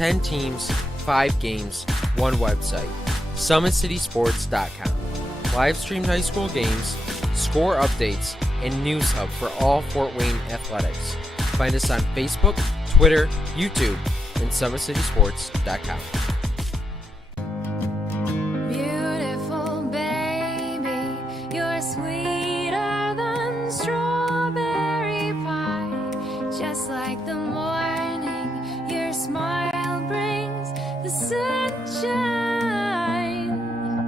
10 teams, 5 games, 1 website. SummitCitySports.com. Live streamed high school games, score updates, and news hub for all Fort Wayne athletics. Find us on Facebook, Twitter, YouTube, and SummitCitySports.com. Beautiful baby, you're sweeter than strawberry pie. Just like the morning, your smile brings the sunshine.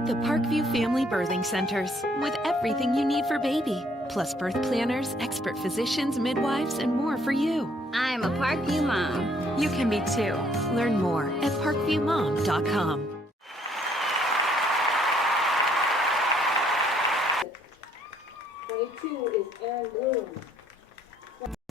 The Parkview Family Birthing Centers, with everything you need for baby, plus birth planners, expert physicians, midwives, and more for you. I'm a Parkview mom. You can be too. Learn more at parkviewmom.com.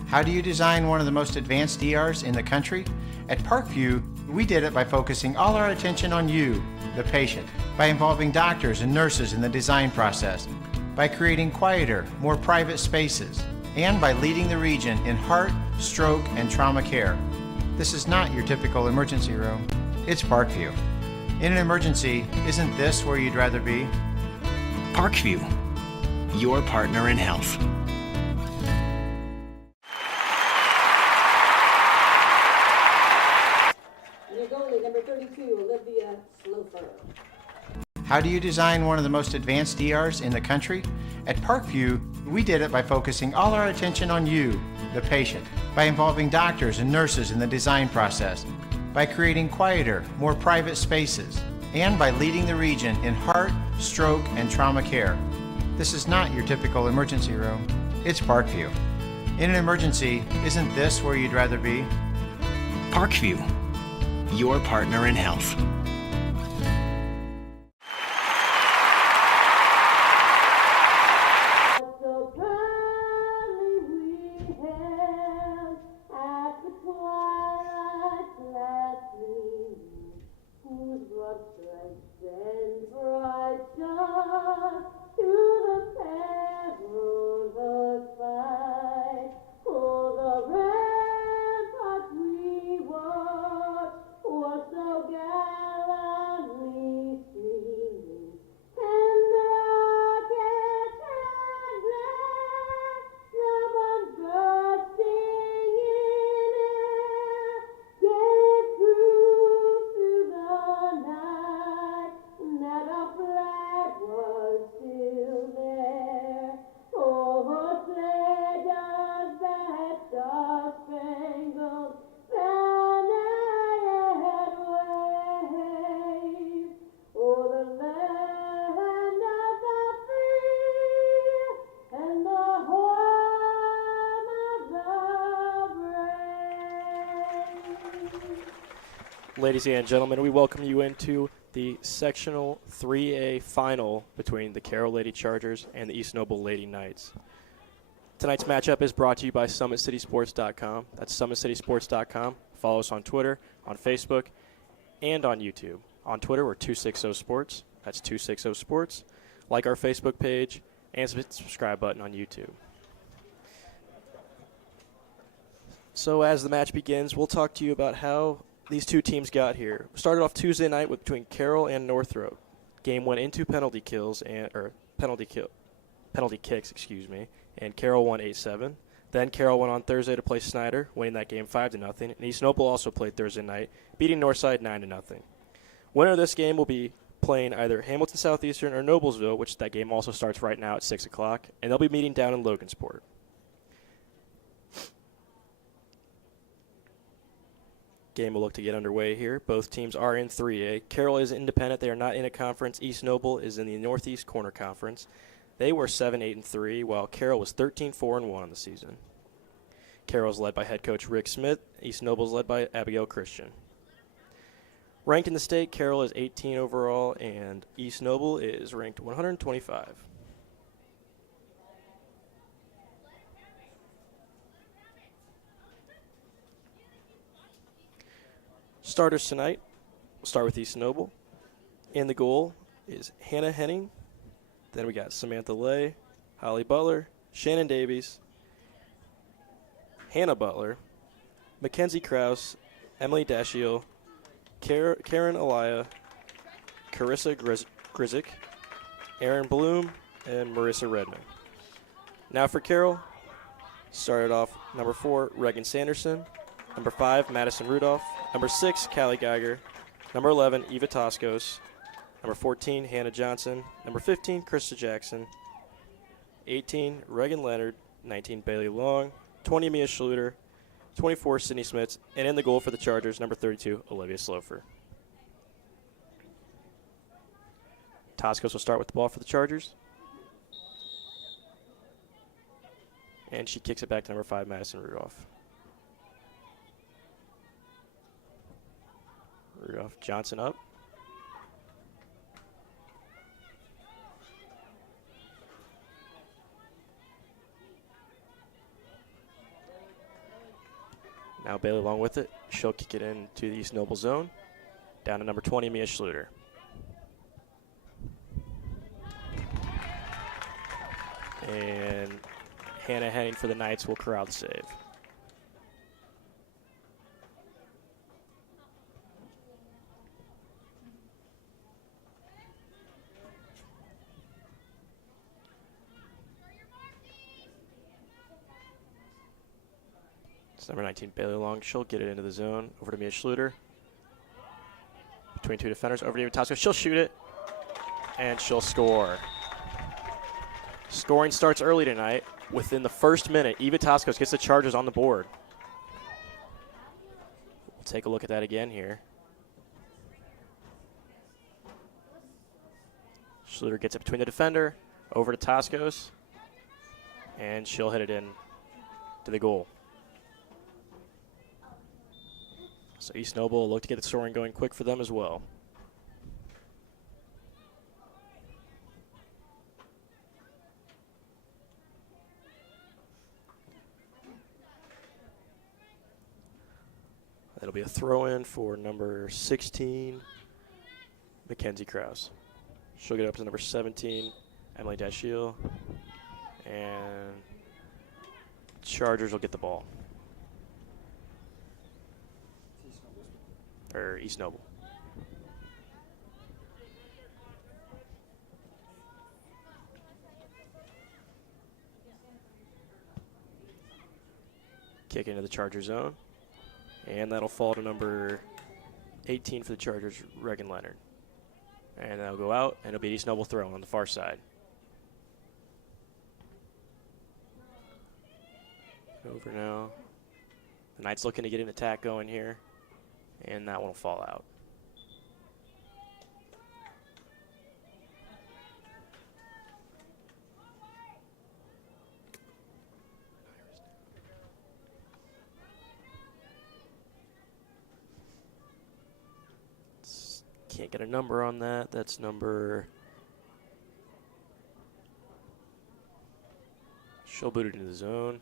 How do you design one of the most advanced ERs in the country? At Parkview, we did it by focusing all our attention on you, the patient, by involving doctors and nurses in the design process, by creating quieter, more private spaces, and by leading the region in heart, stroke, and trauma care. This is not your typical emergency room. It's Parkview. In an emergency, isn't this where you'd rather be? Parkview, your partner in health. How do you design one of the most advanced ERs in the country? At Parkview, we did it by focusing all our attention on you, the patient, by involving doctors and nurses in the design process, by creating quieter, more private spaces, and by leading the region in heart, stroke, and trauma care. This is not your typical emergency room. It's Parkview. In an emergency, isn't this where you'd rather be? Parkview, your partner in health. Ladies and gentlemen, we welcome you into the Sectional 3A final between the Carroll Lady Chargers and the East Noble Lady Knights. Tonight's matchup is brought to you by SummitCitySports.com. That's SummitCitySports.com. Follow us on Twitter, on Facebook, and on YouTube. On Twitter, we're 260sports. That's 260sports. Like our Facebook page and hit the subscribe button on YouTube. So as the match begins, we'll talk to you about how these two teams got here. Started off Tuesday night between Carroll and Northrop. Game went into penalty kicks, and Carroll won 8-7. Then Carroll went on Thursday to play Snyder, winning that game 5-0. And East Noble also played Thursday night, beating Northside 9-0. Winner of this game will be playing either Hamilton Southeastern or Noblesville, which that game also starts right now at 6 o'clock, and they'll be meeting down in Logansport. Game will look to get underway here. Both teams are in 3A. Carroll is independent. They are not in a conference. East Noble is in the Northeast Corner Conference. They were 7-8-3, while Carroll was 13-4-1 on the season. Carroll's led by head coach Rick Smith. East Noble's led by Abigail Christian. Ranked in the state, Carroll is 18 overall, and East Noble is ranked 125. Starters tonight, we'll start with East Noble. In the goal is Hannah Henning. Then we got Samantha Lay, Holly Butler, Shannon Davies, Hannah Butler, Mackenzie Krause, Emily Dashiell, Karen Alaya, Carissa Grizik, Aaron Bloom, and Marissa Redmond. Now for Carroll, started off number 4, Reagan Sanderson, number 5, Madison Rudolph, number 6, Callie Geiger, number 11, Eva Toscos, number 14, Hannah Johnson, number 15, Krista Jackson, 18, Reagan Leonard, 19, Bailey Long, 20, Mia Schluter, 24, Sydney Smith, and in the goal for the Chargers, number 32, Olivia Slofer. Toscos will start with the ball for the Chargers. And she kicks it back to number 5, Madison Rudolph. Rudolph Johnson up. Now Bailey Long with it. She'll kick it into the East Noble zone. Down to number 20, Mia Schluter. And Hannah Henning for the Knights will corral the save. It's number 19, Bailey Long. She'll get it into the zone. Over to Mia Schluter. Between 2 defenders. Over to Eva Tosco. She'll shoot it. And she'll score. Scoring starts early tonight. Within the first minute, Eva Toscos gets the Chargers on the board. We'll take a look at that again here. Schluter gets it between the defender. Over to Toscos. And she'll hit it in to the goal. So East Noble will look to get the scoring going quick for them as well. That'll be a throw-in for number 16, Mackenzie Krause. She'll get up to number 17, Emily Dashiel. And Chargers will get the ball. Or East Noble. Kick into the Charger zone. And that'll fall to number 18 for the Chargers, Reagan Leonard. And that'll go out, and it'll be East Noble throw on the far side. Over now. The Knights looking to get an attack going here. And that one will fall out. Can't get a number on that. That's number... She'll boot it into the zone.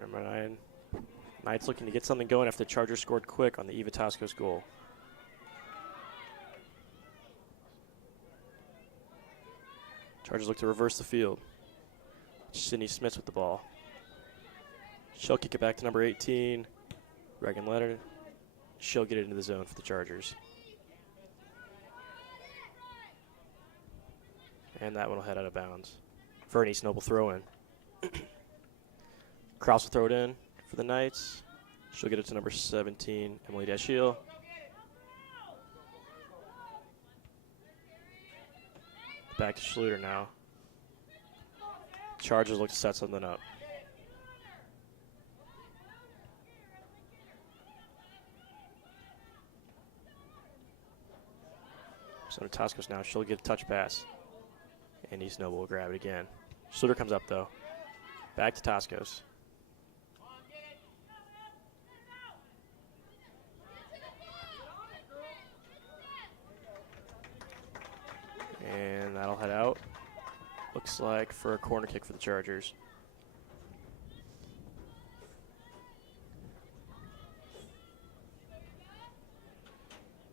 Number 9. Knights looking to get something going after the Chargers scored quick on the Eva Toscos goal. Chargers look to reverse the field. Sydney Smith with the ball. She'll kick it back to number 18, Reagan Leonard. She'll get it into the zone for the Chargers. And that one will head out of bounds for an East Noble throw-in. Krause will throw it in for the Knights. She'll get it to number 17, Emily Dashiel. Back to Schluter now. Chargers look to set something up. So to Toscos now. She'll get a touch pass. And East Noble will grab it again. Schluter comes up, though. Back to Toscos. And that'll head out. Looks like for a corner kick for the Chargers.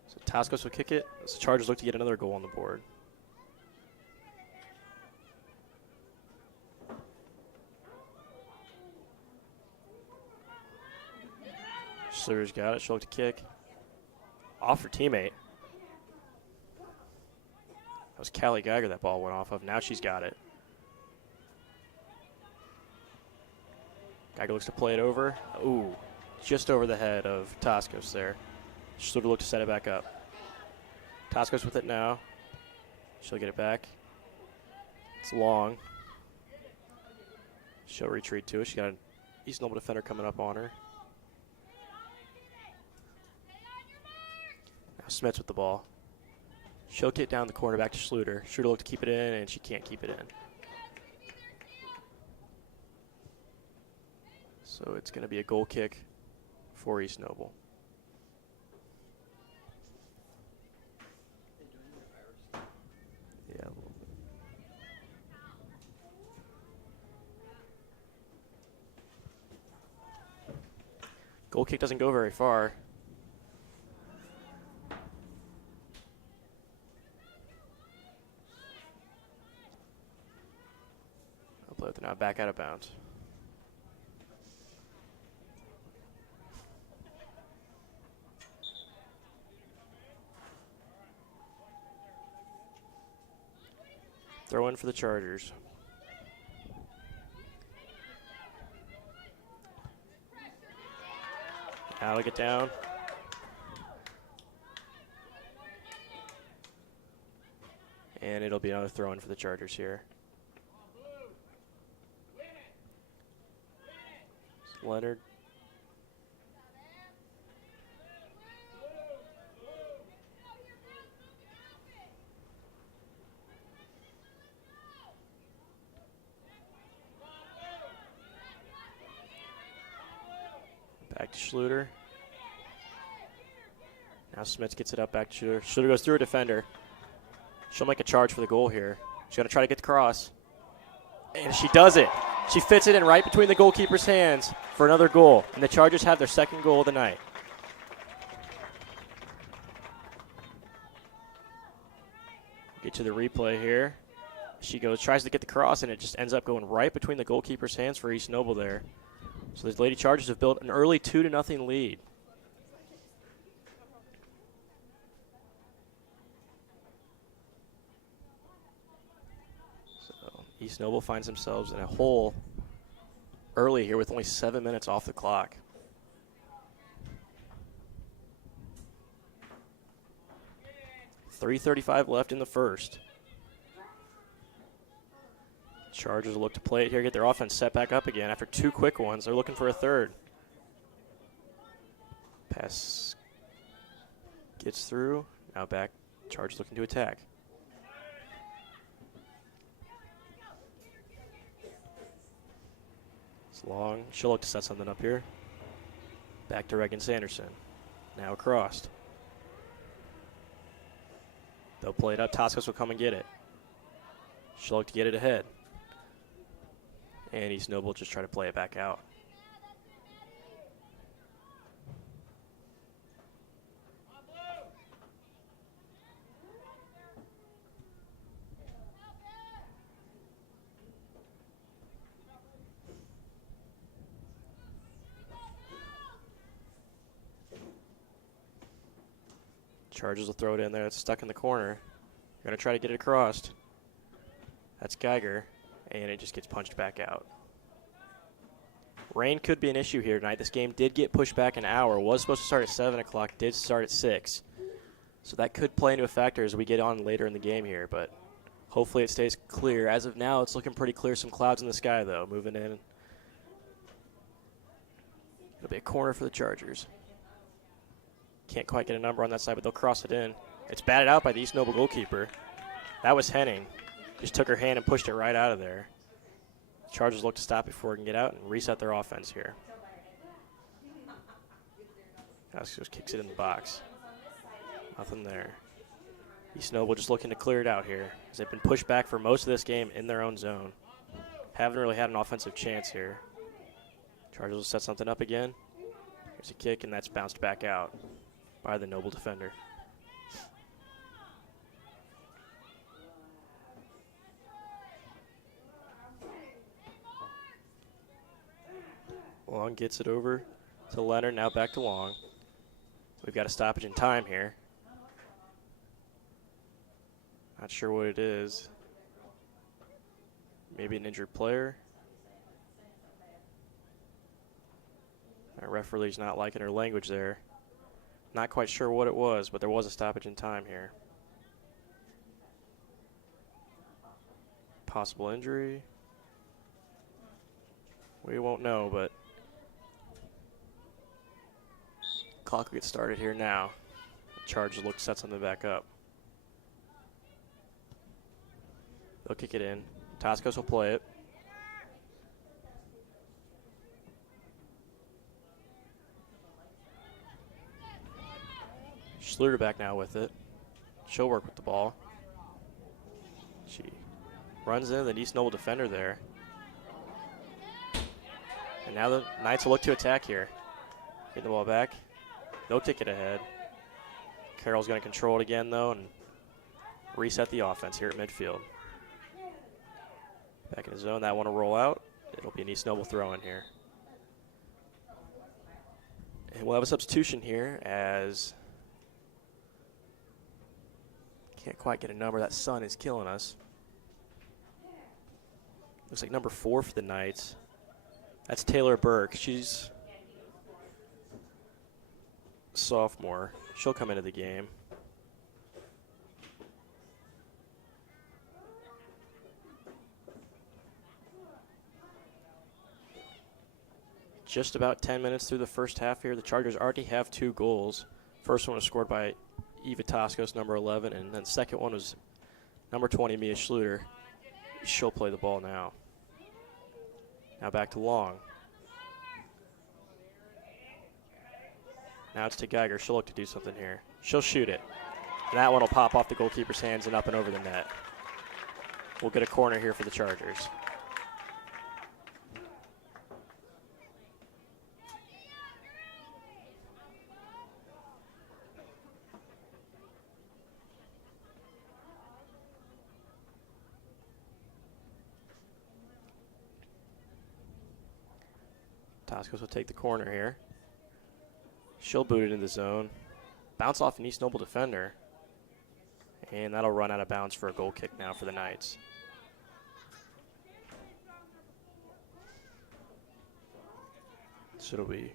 So Toscos will kick it. So the Chargers look to get another goal on the board. Schluter's got it. She'll look to kick. Off her teammate. That was Callie Geiger that ball went off of. Now she's got it. Geiger looks to play it over. Ooh, just over the head of Toscos there. Schluter looked to set it back up. Toscos with it now. She'll get it back. It's long. She'll retreat to it. She got an East Noble defender coming up on her. Now Smets with the ball. She'll get down the corner back to Schluter. Schluter look to keep it in, and she can't keep it in. So it's going to be a goal kick for East Noble. Yeah. Goal kick doesn't go very far. I'll play with it now, back out of bounds. Throw in for the Chargers. Now get down. And it'll be another throw in for the Chargers here. Leonard. Back to Schluter. Now Smits gets it up back to Schluter. Schluter goes through a defender. She'll make a charge for the goal here. She's going to try to get the cross. And she does it. She fits it in right between the goalkeeper's hands for another goal. And the Chargers have their second goal of the night. Get to the replay here. She goes, tries to get the cross, and it just ends up going right between the goalkeeper's hands for East Noble there. So the Lady Chargers have built an early 2-0 lead. So East Noble finds themselves in a hole early here with only 7 minutes off the clock. .335 left in the first. Chargers will look to play it here, get their offense set back up again after two quick ones. They're looking for a third. Pass gets through. Now back. Chargers looking to attack. It's long. She'll look to set something up here. Back to Reagan Sanderson. Now across. They'll play it up. Toscos will come and get it. She'll look to get it ahead. And East Noble just try to play it back out. Chargers will throw it in there. It's stuck in the corner. Going to try to get it across. That's Geiger. And it just gets punched back out. Rain could be an issue here tonight. This game did get pushed back an hour. Was supposed to start at 7 o'clock. Did start at 6. So that could play into a factor as we get on later in the game here. But hopefully it stays clear. As of now, it's looking pretty clear. Some clouds in the sky, though, moving in. It'll be a corner for the Chargers. Can't quite get a number on that side, but they'll cross it in. It's batted out by the East Noble goalkeeper. That was Henning. Just took her hand and pushed it right out of there. Chargers look to stop before it can get out and reset their offense here. Just kicks it in the box. Nothing there. East Noble just looking to clear it out here, as they've been pushed back for most of this game in their own zone. Haven't really had an offensive chance here. Chargers will set something up again. Here's a kick, and that's bounced back out by the Noble defender. Long gets it over to Leonard, now back to Long. We've got a stoppage in time here. Not sure what it is. Maybe an injured player. Our referee's not liking her language there. Not quite sure what it was, but there was a stoppage in time here. Possible injury. We won't know, but clock will get started here now. Chargers look to set something back up. They'll kick it in. Toscos will play it. Schluter back now with it. She'll work with the ball. She runs into the East Noble defender there. And now the Knights will look to attack here. Get the ball back. They'll kick it ahead. Carroll's going to control it again, though, and reset the offense here at midfield. Back in the zone. That one will roll out. It'll be an East Noble throw in here. And we'll have a substitution here as can't quite get a number. That sun is killing us. Looks like number 4 for the Knights. That's Taylor Burke. She's a sophomore. She'll come into the game. Just about 10 minutes through the first half here. The Chargers already have 2 goals. First one was scored by Eva Toscos, number 11, and then the second one was number 20, Mia Schluter. She'll play the ball now. Now back to Long. Now it's to Geiger. She'll look to do something here. She'll shoot it. And that one will pop off the goalkeeper's hands and up and over the net. We'll get a corner here for the Chargers. Toscos will take the corner here. She'll boot it in the zone. Bounce off an East Noble defender. And that'll run out of bounds for a goal kick now for the Knights. So it'll be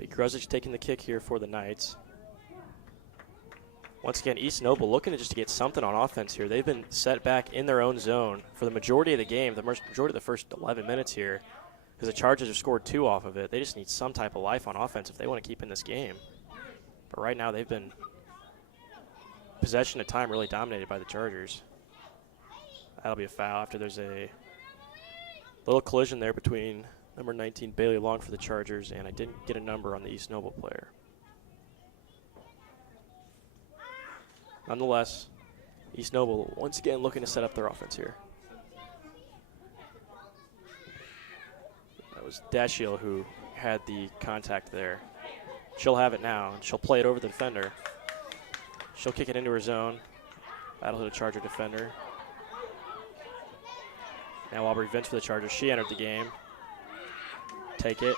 Gruzic taking the kick here for the Knights. Once again, East Noble looking to just to get something on offense here. They've been set back in their own zone for the majority of the game, the majority of the first 11 minutes here. Because the Chargers have scored 2 off of it. They just need some type of life on offense if they want to keep in this game. But right now they've been possession of time really dominated by the Chargers. That'll be a foul after there's a little collision there between number 19 Bailey Long for the Chargers, and I didn't get a number on the East Noble player. Nonetheless, East Noble once again looking to set up their offense here. That was Dashiell who had the contact there. She'll have it now, and she'll play it over the defender. She'll kick it into her zone. Battle to the Charger defender. Now Aubrey Vince for the Chargers. She entered the game. Take it.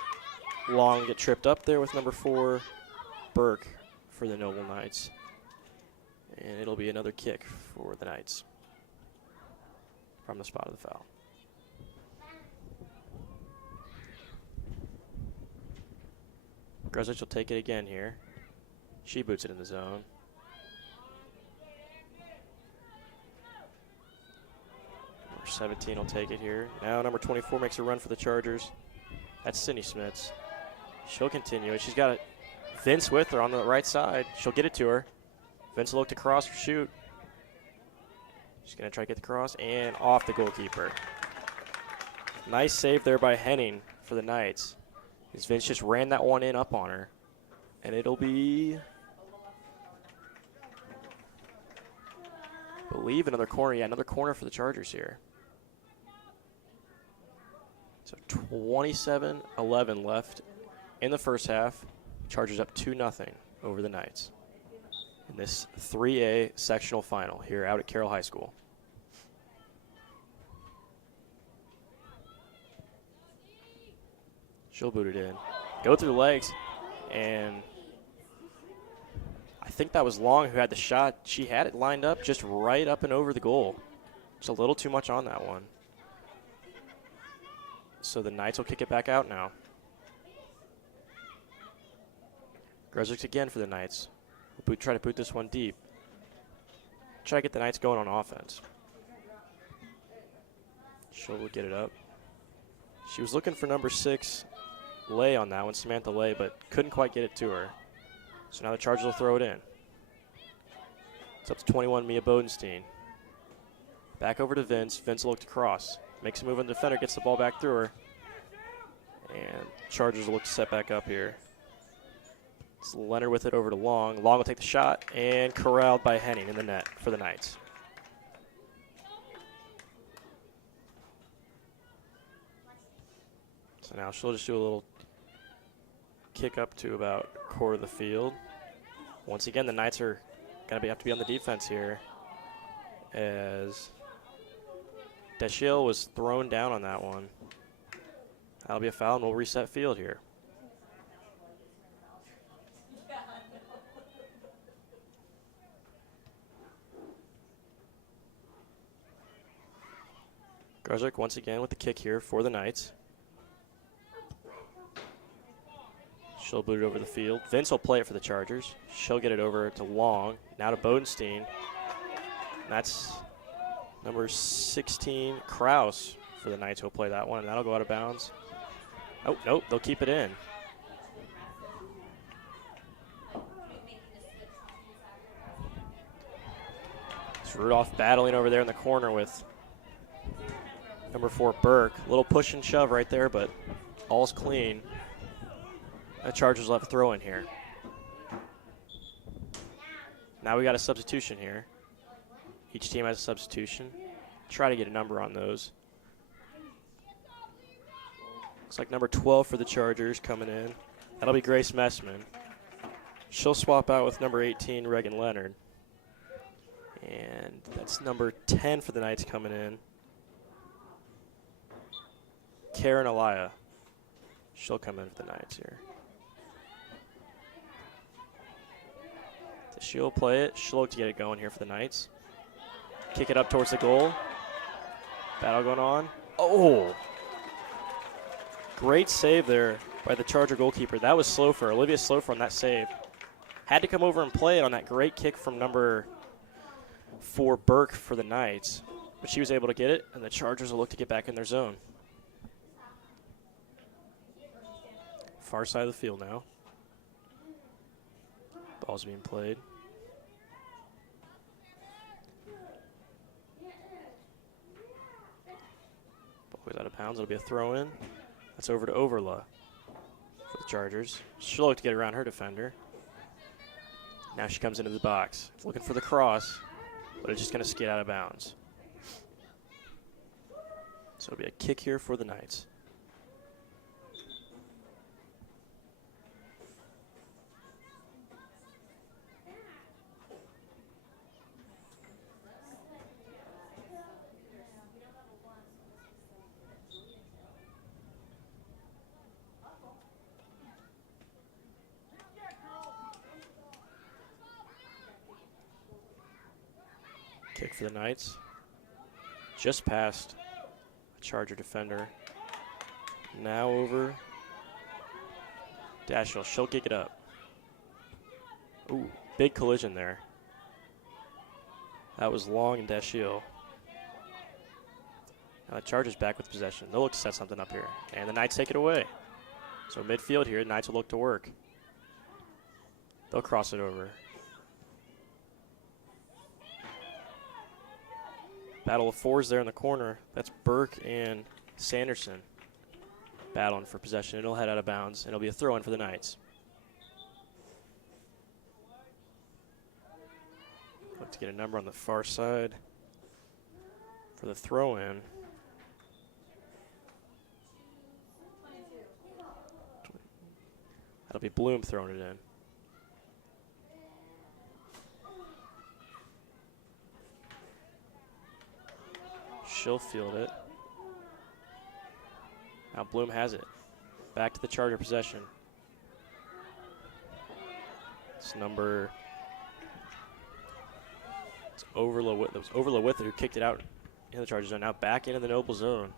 Long get tripped up there with number 4, Burke for the Noble Knights. And it'll be another kick for the Knights from the spot of the foul. Gruzic will take it again here. She boots it in the zone. Number 17 will take it here. Now number 24 makes a run for the Chargers. That's Sydney Smits. She'll continue it. She's got Vince with her on the right side. She'll get it to her. Vince will look to cross or shoot. She's going to try to get the cross and off the goalkeeper. Nice save there by Henning for the Knights. As Vince just ran that one in up on her. And it'll be, I believe, another corner. Yeah, another corner for the Chargers here. So 27-11 left in the first half. Chargers up 2-0 over the Knights in this 3A sectional final here out at Carroll High School. She'll boot it in. go through the legs, and I think that was Long who had the shot. She had it lined up just right up and over the goal. Just a little too much on that one. So the Knights will kick it back out now. Grezwick's again for the Knights. We'll try to boot this one deep. Try to get the Knights going on offense. She'll get it up. She was looking for number 6, Lay, on that one, Samantha Lay, but couldn't quite get it to her. So now the Chargers will throw it in. It's up to 21, Mia Bodenstein. Back over to Vince. Vince will look to cross. Makes a move on the defender, gets the ball back through her. And Chargers will look to set back up here. It's Leonard with it over to Long. Long will take the shot and corralled by Henning in the net for the Knights. So now she'll just do a little kick up to about quarter of the field. Once again, the Knights are going to have to be on the defense here as Deshiel was thrown down on that one. That'll be a foul, and we'll reset field here. Grezwick once again with the kick here for the Knights. She'll boot it over the field. Vince will play it for the Chargers. She'll get it over to Long. Now to Bodenstein. That's number 16, Kraus, for the Knights who'll play that one, and that'll go out of bounds. Oh, nope, they'll keep it in. It's Rudolph battling over there in the corner with number 4, Burke. A little push and shove right there, but all's clean. The Chargers will have a throw in here. Now we got a substitution here. Each team has a substitution. Try to get a number on those. Looks like number 12 for the Chargers coming in. That'll be Grace Messman. She'll swap out with number 18, Reagan Leonard. And that's number 10 for the Knights coming in. Karen Alaya. She'll come in for the Knights here. She'll play it. She'll look to get it going here for the Knights. Kick it up towards the goal. Battle going on. Oh! Great save there by the Charger goalkeeper. That was Slofer, Olivia Slofer on that save. Had to come over and play it on that great kick from number 4, Burke, for the Knights. But she was able to get it, and the Chargers will look to get back in their zone. Far side of the field now. Ball's being played. Ball goes out of bounds. It'll be a throw in. That's over to Overla for the Chargers. She'll look to get around her defender. Now she comes into the box. Looking for the cross, but it's just going to skid out of bounds. So it'll be a kick here for the Knights. Kick for the Knights. Just past a Charger defender. Now over Dashiell. She'll kick it up. Ooh, big collision there. That was Long and Dashiell. Now the Chargers back with possession. They'll look to set something up here. And the Knights take it away. So midfield here, the Knights will look to work. They'll cross it over. Battle of fours there in the corner. That's Burke and Sanderson battling for possession. It'll head out of bounds, and it'll be a throw-in for the Knights. Look to get a number on the far side for the throw-in. That'll be Bloom throwing it in. She'll field it. Now Bloom has it. Back to the Charger possession. It's number. It's Overlow with. It was Overlow with it who kicked it out in the Charger zone. Now back into the Noble zone.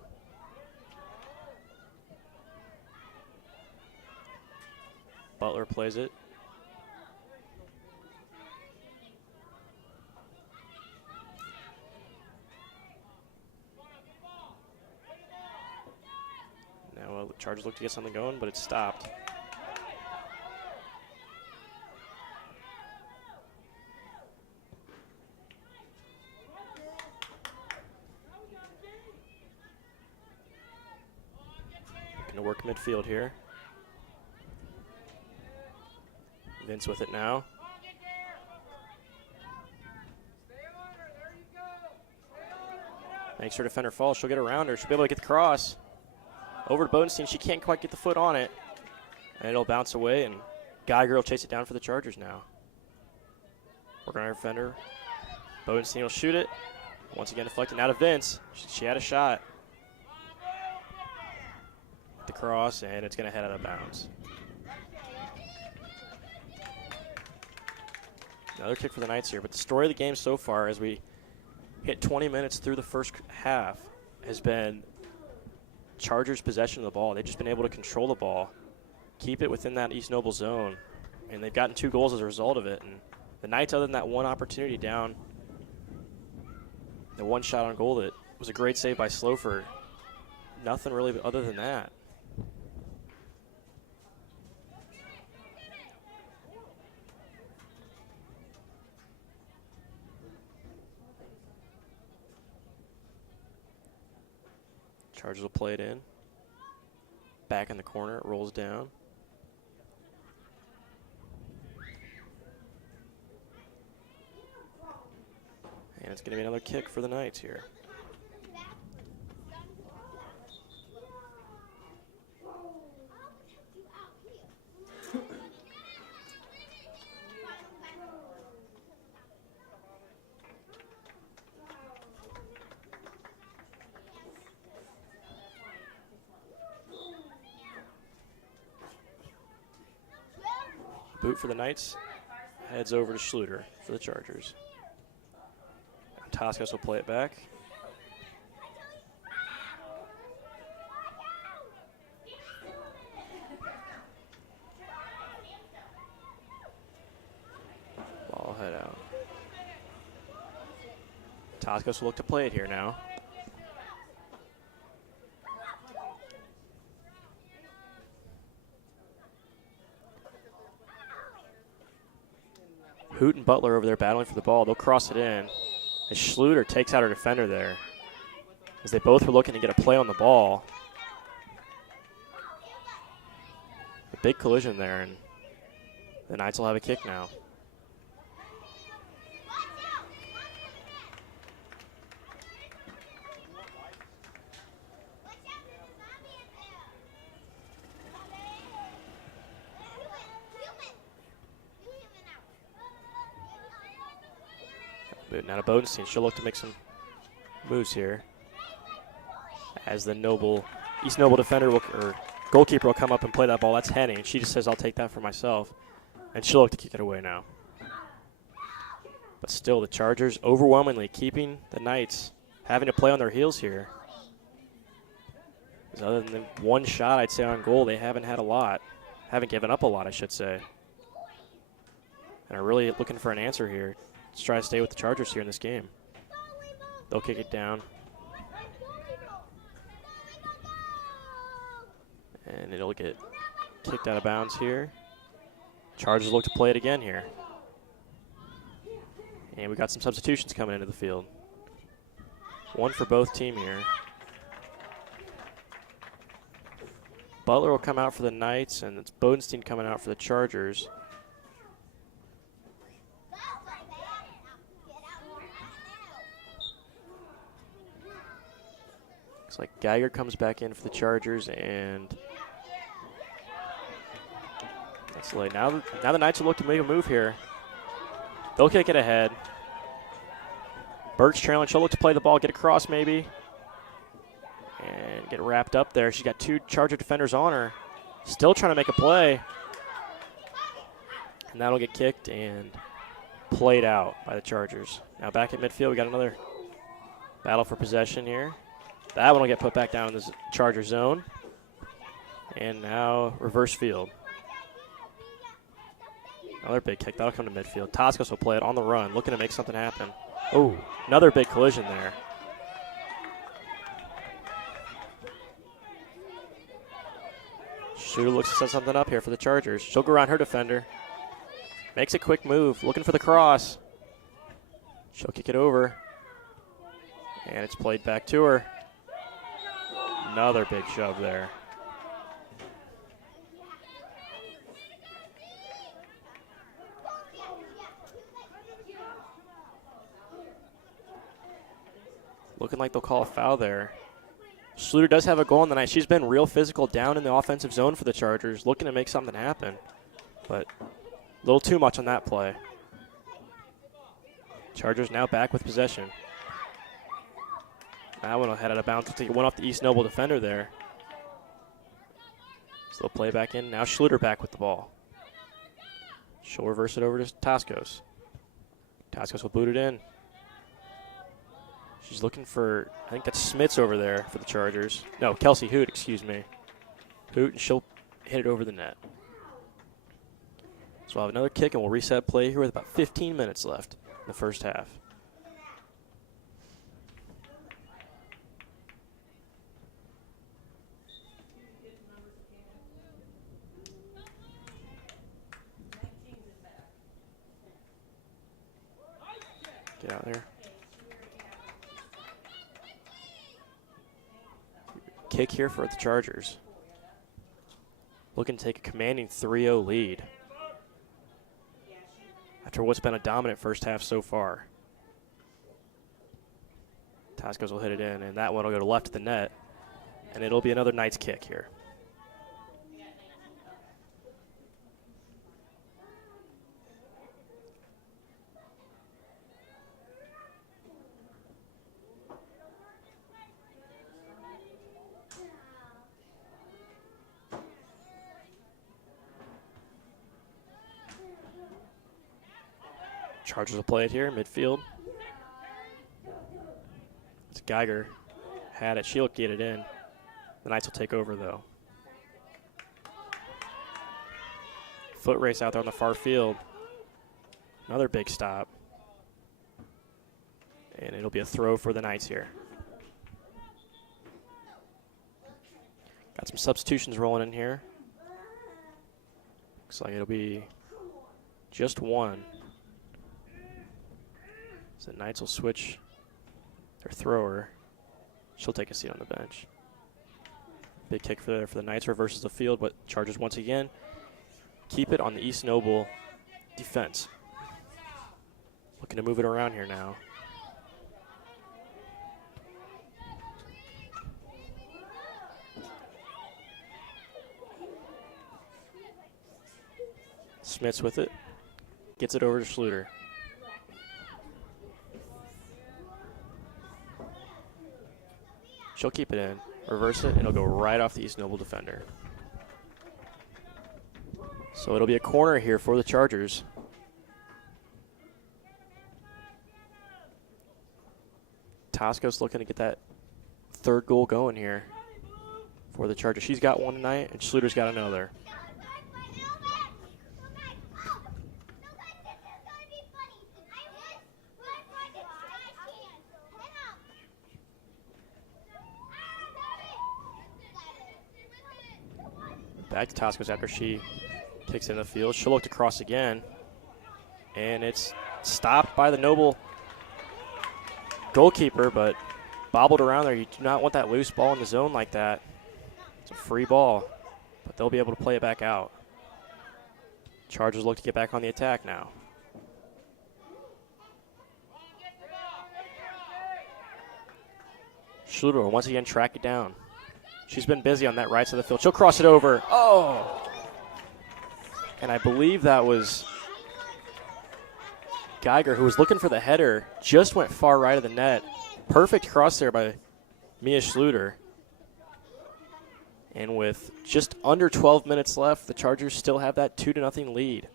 Butler plays it. Now the Chargers look to get something going, but it's stopped. Going to work midfield here. Vince with it now. Makes her defender fall. She'll get around her. She'll be able to get the cross. Over to Bodenstein. She can't quite get the foot on it. And it'll bounce away, and Geiger will chase it down for the Chargers now. Working on her defender. Bodenstein will shoot it. Once again deflecting out of Vince. She had a shot. The cross, and it's going to head out of bounds. Another kick for the Knights here, but the story of the game so far as we hit 20 minutes through the first half has been Chargers' possession of the ball. They've just been able to control the ball, keep it within that East Noble zone, and they've gotten 2 goals as a result of it. And the Knights, other than that one opportunity down, the one shot on goal that was a great save by Slofer, nothing really other than that. Chargers will play it in. Back in the corner, it rolls down. And it's going to be another kick for the Knights here. Boot for the Knights, heads over to Schluter for the Chargers. Toscos will play it back. Ball head out. Toscos will look to play it here now. Hoot and Butler over there battling for the ball. They'll cross it in. As Schluter takes out her defender there. As they both were looking to get a play on the ball. A big collision there, and the Knights will have a kick now. Now to Bodenstein. She'll look to make some moves here. As the East Noble defender or goalkeeper will come up and play that ball. That's Henny, and she just says, I'll take that for myself. And she'll look to kick it away now. But still, the Chargers overwhelmingly keeping the Knights having to play on their heels here. Because other than the one shot, I'd say, on goal, they haven't had a lot. Haven't given up a lot, I should say. And are really looking for an answer here. Let's try to stay with the Chargers here in this game. They'll kick it down. And it'll get kicked out of bounds here. Chargers look to play it again here. And we got some substitutions coming into the field. One for both team here. Butler will come out for the Knights, and it's Bodenstein coming out for the Chargers. Looks like Geiger comes back in for the Chargers, and that's late. Now the Knights will look to make a move here. They'll kick it ahead. Burke's trailing. She'll look to play the ball, get across maybe, and get wrapped up there. She's got 2 Charger defenders on her. Still trying to make a play. And that'll get kicked and played out by the Chargers. Now back at midfield, we got another battle for possession here. That one will get put back down in the Charger zone. And now reverse field. Another big kick. That'll come to midfield. Toscos will play it on the run, looking to make something happen. Oh, another big collision there. Shooter looks to set something up here for the Chargers. She'll go around her defender. Makes a quick move, looking for the cross. She'll kick it over. And it's played back to her. Another big shove there. Looking like they'll call a foul there. Schluter does have a goal in the night. She's been real physical down in the offensive zone for the Chargers, looking to make something happen. But a little too much on that play. Chargers now back with possession. That one will head out of bounds. It went off the East Noble defender there. So they'll play back in. Now Schluter back with the ball. She'll reverse it over to Toscos. Toscos will boot it in. She's looking for, I think that's Smits over there for the Chargers. No, Kelsey Hoot, excuse me. Hoot, and she'll hit it over the net. So we'll have another kick, and we'll reset play here with about 15 minutes left in the first half. Get out there. Kick here for the Chargers. Looking to take a commanding 3-0 lead after what's been a dominant first half so far. Toscos will hit it in, and that one will go to left of the net, and it'll be another Knights kick here. Chargers will play it here, midfield. It's Geiger. Had it. She'll get it in. The Knights will take over, though. Foot race out there on the far field. Another big stop. And it'll be a throw for the Knights here. Got some substitutions rolling in here. Looks like it'll be just one. So the Knights will switch their thrower. She'll take a seat on the bench. Big kick for the Knights, reverses the field, but Chargers once again keep it on the East Noble defense. Looking to move it around here now. Smits with it. Gets it over to Schluter. She'll keep it in, reverse it, and it'll go right off the East Noble defender. So it'll be a corner here for the Chargers. Tosco's looking to get that third goal going here for the Chargers. She's got one tonight, and Schluter's got another. Back to Toscos after she kicks it in the field. She'll look to cross again. And it's stopped by the Noble goalkeeper, but bobbled around there. You do not want that loose ball in the zone like that. It's a free ball, but they'll be able to play it back out. Chargers look to get back on the attack now. Schluter will once again track it down. She's been busy on that right side of the field. She'll cross it over. Oh! And I believe that was Geiger, who was looking for the header, just went far right of the net. Perfect cross there by Mia Schluter. And with just under 12 minutes left, the Chargers still have that 2-0 lead.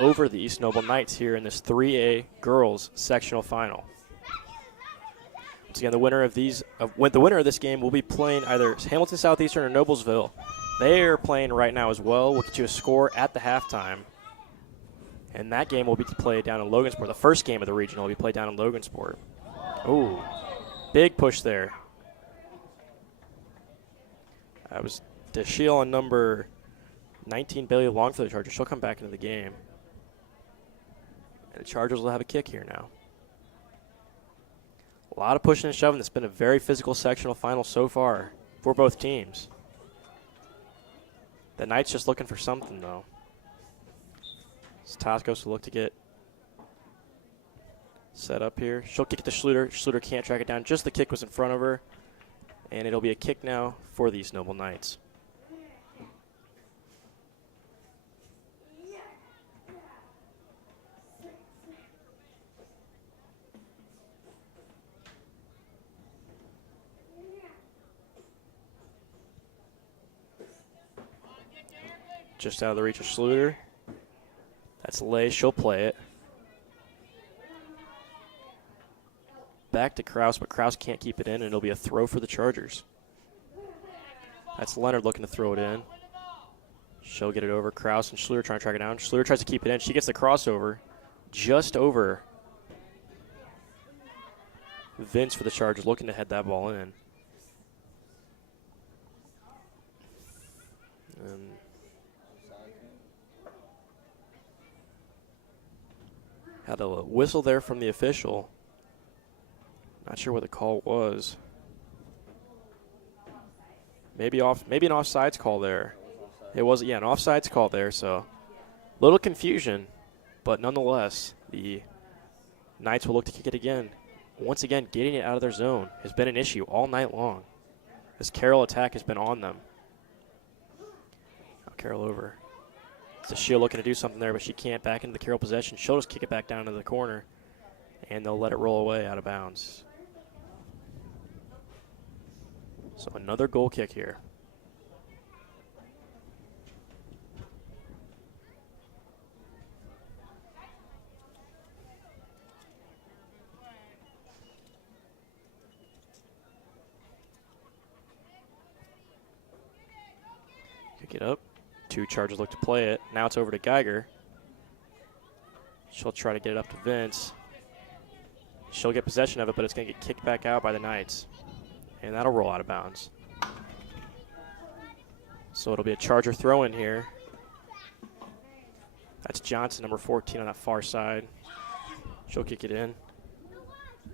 over the East Noble Knights here in this 3A girls sectional final. Once again, the winner of this game will be playing either Hamilton Southeastern or Noblesville. They are playing right now as well. We'll get you a score at the halftime. And that game will be played down in Logansport. The first game of the regional will be played down in Logansport. Ooh, big push there. That was DeShiel on number 19, Bailey Long for the Chargers. She'll come back into the game. And the Chargers will have a kick here now. A lot of pushing and shoving. It's been a very physical sectional final so far for both teams. The Knights just looking for something, though. Toscos will look to get set up here. She'll kick it to Schluter. Schluter can't track it down. Just the kick was in front of her. And it'll be a kick now for the East Noble Knights. Just out of the reach of Schluter. That's Lay. She'll play it. Back to Kraus, but Kraus can't keep it in, and it'll be a throw for the Chargers. That's Leonard looking to throw it in. She'll get it over. Kraus and Schluter trying to track it down. Schluter tries to keep it in. She gets the crossover just over Vince for the Chargers, looking to head that ball in. And had a whistle there from the official. Not sure what the call was. Maybe an offsides call there. It was, yeah, an offsides call there, so a little confusion, but nonetheless, the Knights will look to kick it again. Once again, getting it out of their zone has been an issue all night long. This Carroll attack has been on them. Now Carroll over. It's a Shield looking to do something there, but she can't. Back into the Carroll possession. She'll just kick it back down to the corner, and they'll let it roll away out of bounds. So another goal kick here. Kick it up. Two Chargers look to play it. Now it's over to Geiger. She'll try to get it up to Vince. She'll get possession of it, but it's going to get kicked back out by the Knights. And that'll roll out of bounds. So it'll be a Charger throw in here. That's Johnson, number 14 on that far side. She'll kick it in.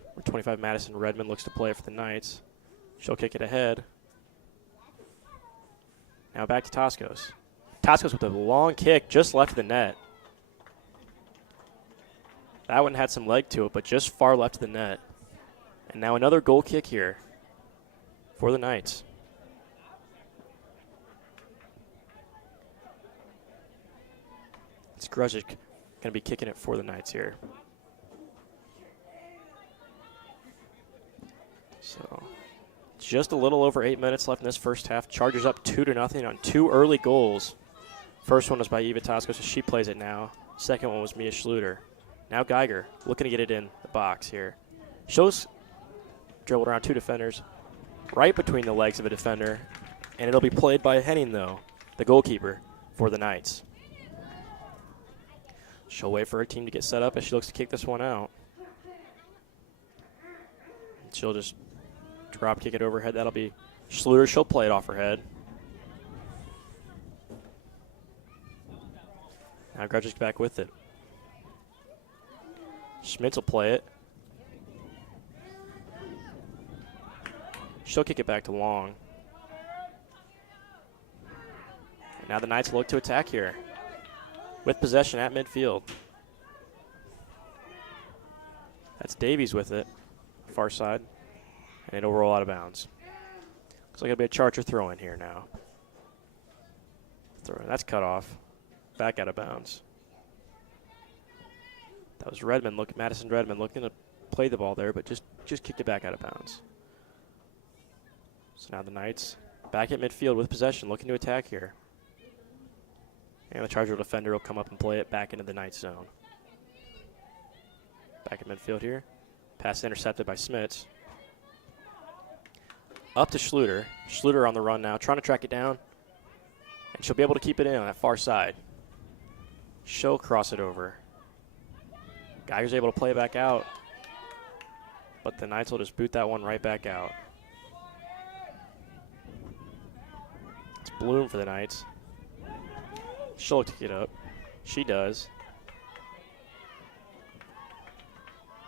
Number 25, Madison Redmond looks to play it for the Knights. She'll kick it ahead. Now back to Toscos. Toscos with a long kick just left of the net. That one had some leg to it, but just far left of the net. And now another goal kick here for the Knights. It's Gruzic going to be kicking it for the Knights here. So just a little over 8 minutes left in this first half. Chargers up 2-0 on two early goals. First one was by Eva Tosco, so she plays it now. Second one was Mia Schluter. Now Geiger looking to get it in the box here. Shows dribbled around two defenders, right between the legs of a defender, and it'll be played by Henning, though, the goalkeeper for the Knights. She'll wait for her team to get set up as she looks to kick this one out. She'll just drop kick it overhead. That'll be Schluter. She'll play it off her head. Now Grudge's back with it. Schmitz will play it. She'll kick it back to Long. And now the Knights look to attack here with possession at midfield. That's Davies with it, far side, and it'll roll out of bounds. Looks like it'll be a Charger throw in here now. That's cut off, back out of bounds. That was Madison Redmond looking to play the ball there, but just kicked it back out of bounds. So now the Knights back at midfield with possession, looking to attack here. And the Charger defender will come up and play it back into the Knights zone. Back in midfield here. Pass intercepted by Smits. Up to Schluter. Schluter on the run now, trying to track it down. And she'll be able to keep it in on that far side. She'll cross it over. Geiger's able to play it back out. But the Knights will just boot that one right back out. It's Bloom for the Knights. She'll look to get up. She does.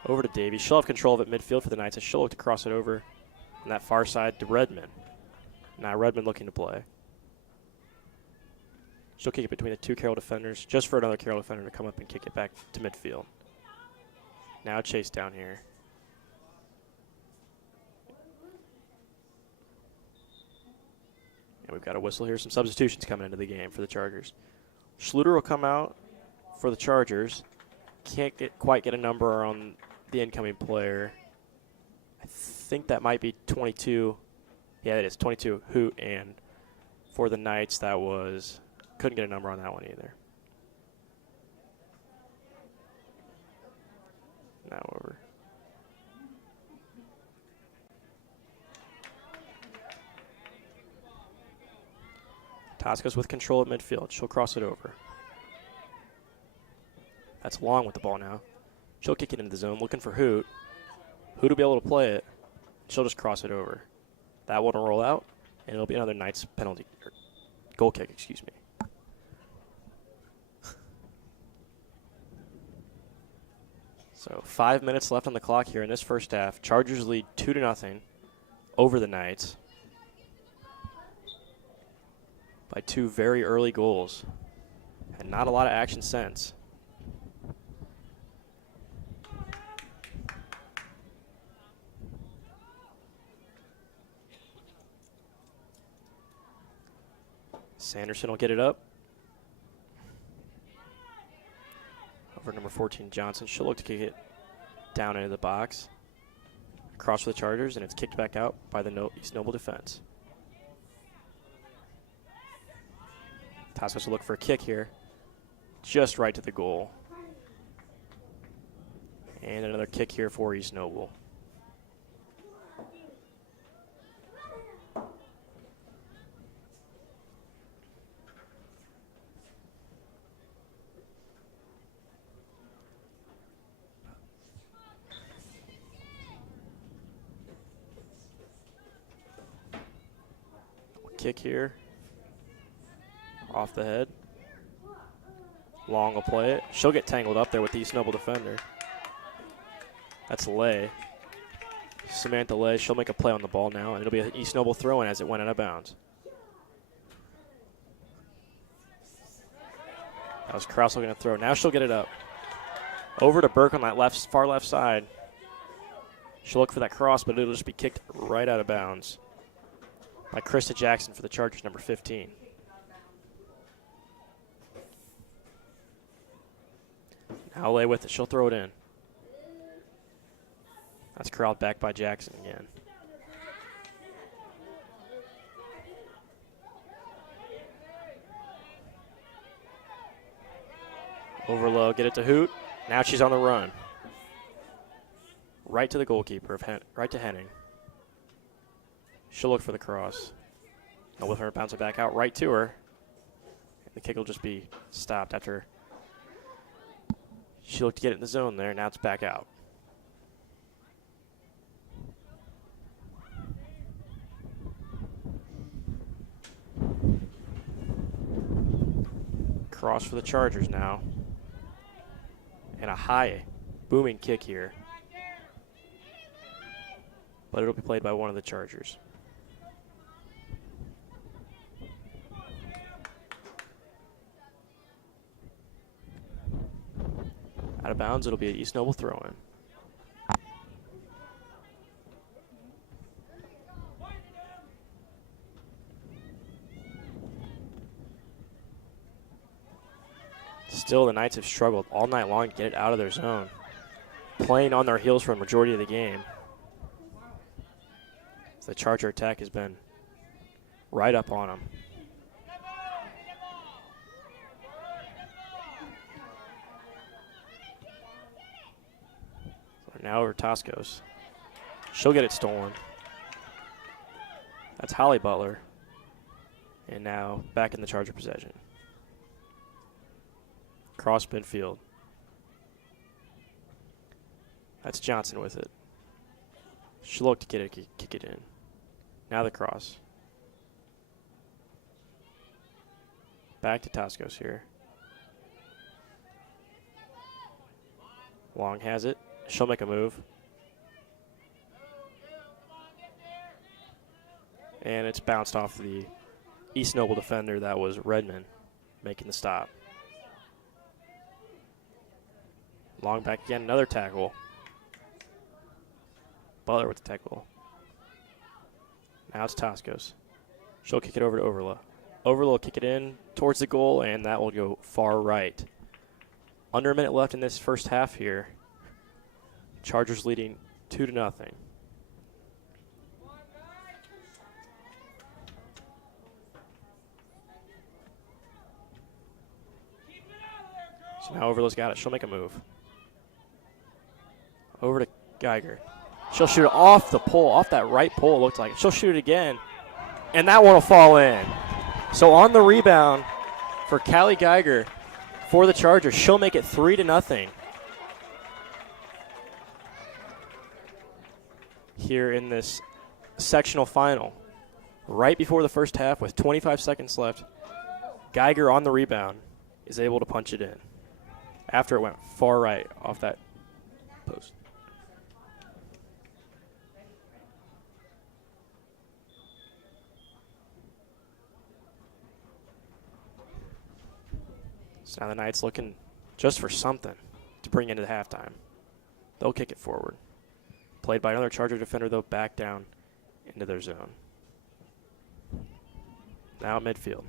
Over to Davies. She'll have control of it midfield for the Knights, and she'll look to cross it over on that far side to Redmond. Now Redmond looking to play. She'll kick it between the two Carroll defenders, just for another Carroll defender to come up and kick it back to midfield. Now Chase down here. And we've got a whistle here. Some substitutions coming into the game for the Chargers. Schluter will come out for the Chargers. Can't quite get a number on the incoming player. I think that might be 22. Yeah, it is 22. Hoot, and for the Knights, that was couldn't get a number on that one either. Now over. Tosca's with control at midfield. She'll cross it over. That's Long with the ball now. She'll kick it into the zone, looking for Hoot. Hoot will be able to play it. She'll just cross it over. That one will roll out, and it'll be another Knights penalty, or goal kick, excuse me. So 5 minutes left on the clock here in this first half. Chargers lead 2-0 over the Knights by two very early goals, and not a lot of action since. Sanderson will get it up. Over number 14, Johnson. She'll look to kick it down into the box. Across for the Chargers, and it's kicked back out by the East Noble defense. Tascos will look for a kick here. Just right to the goal. And another kick here for East Noble. Kick here. Off the head. Long will play it. She'll get tangled up there with the East Noble defender. That's Lay. Samantha Lay. She'll make a play on the ball now, and it'll be an East Noble throw-in as it went out of bounds. That was Krause looking to throw. Now she'll get it up. Over to Burke on that far left side. She'll look for that cross, but it'll just be kicked right out of bounds by Krista Jackson for the Chargers, number 15. Now Lay with it. She'll throw it in. That's corralled back by Jackson again. Over low, get it to Hoot. Now she's on the run. Right to the goalkeeper, right to Henning. She'll look for the cross. And with her bounce it back out right to her. And the kick will just be stopped after she looked to get it in the zone there. Now it's back out. Cross for the Chargers now. And a high booming kick here. But it'll be played by one of the Chargers. Out of bounds, it'll be an East Noble throw-in. Still, the Knights have struggled all night long to get it out of their zone, playing on their heels for a majority of the game. The Charger attack has been right up on them. Now over Toscos. She'll get it stolen. That's Holly Butler. And now back in the Charger possession. Cross midfield. That's Johnson with it. She'll look to kick it in. Now the cross. Back to Toscos here. Long has it. She'll make a move. And it's bounced off the East Noble defender. That was Redmond making the stop. Long back again, another tackle. Butler with the tackle. Now it's Toscos. She'll kick it over to Overla. Overla will kick it in towards the goal, and that will go far right. Under a minute left in this first half here. Chargers leading 2-0. So now Overla's got it. She'll make a move. Over to Geiger. She'll shoot it off the pole, off that right pole, it looked like. She'll shoot it again, and that one will fall in. So on the rebound for Callie Geiger for the Chargers, she'll make it 3-0 here in this sectional final. Right before the first half with 25 seconds left, Geiger on the rebound is able to punch it in after it went far right off that post. So now the Knights looking just for something to bring into the halftime. They'll kick it forward. Played by another Charger defender, though, back down into their zone. Now midfield.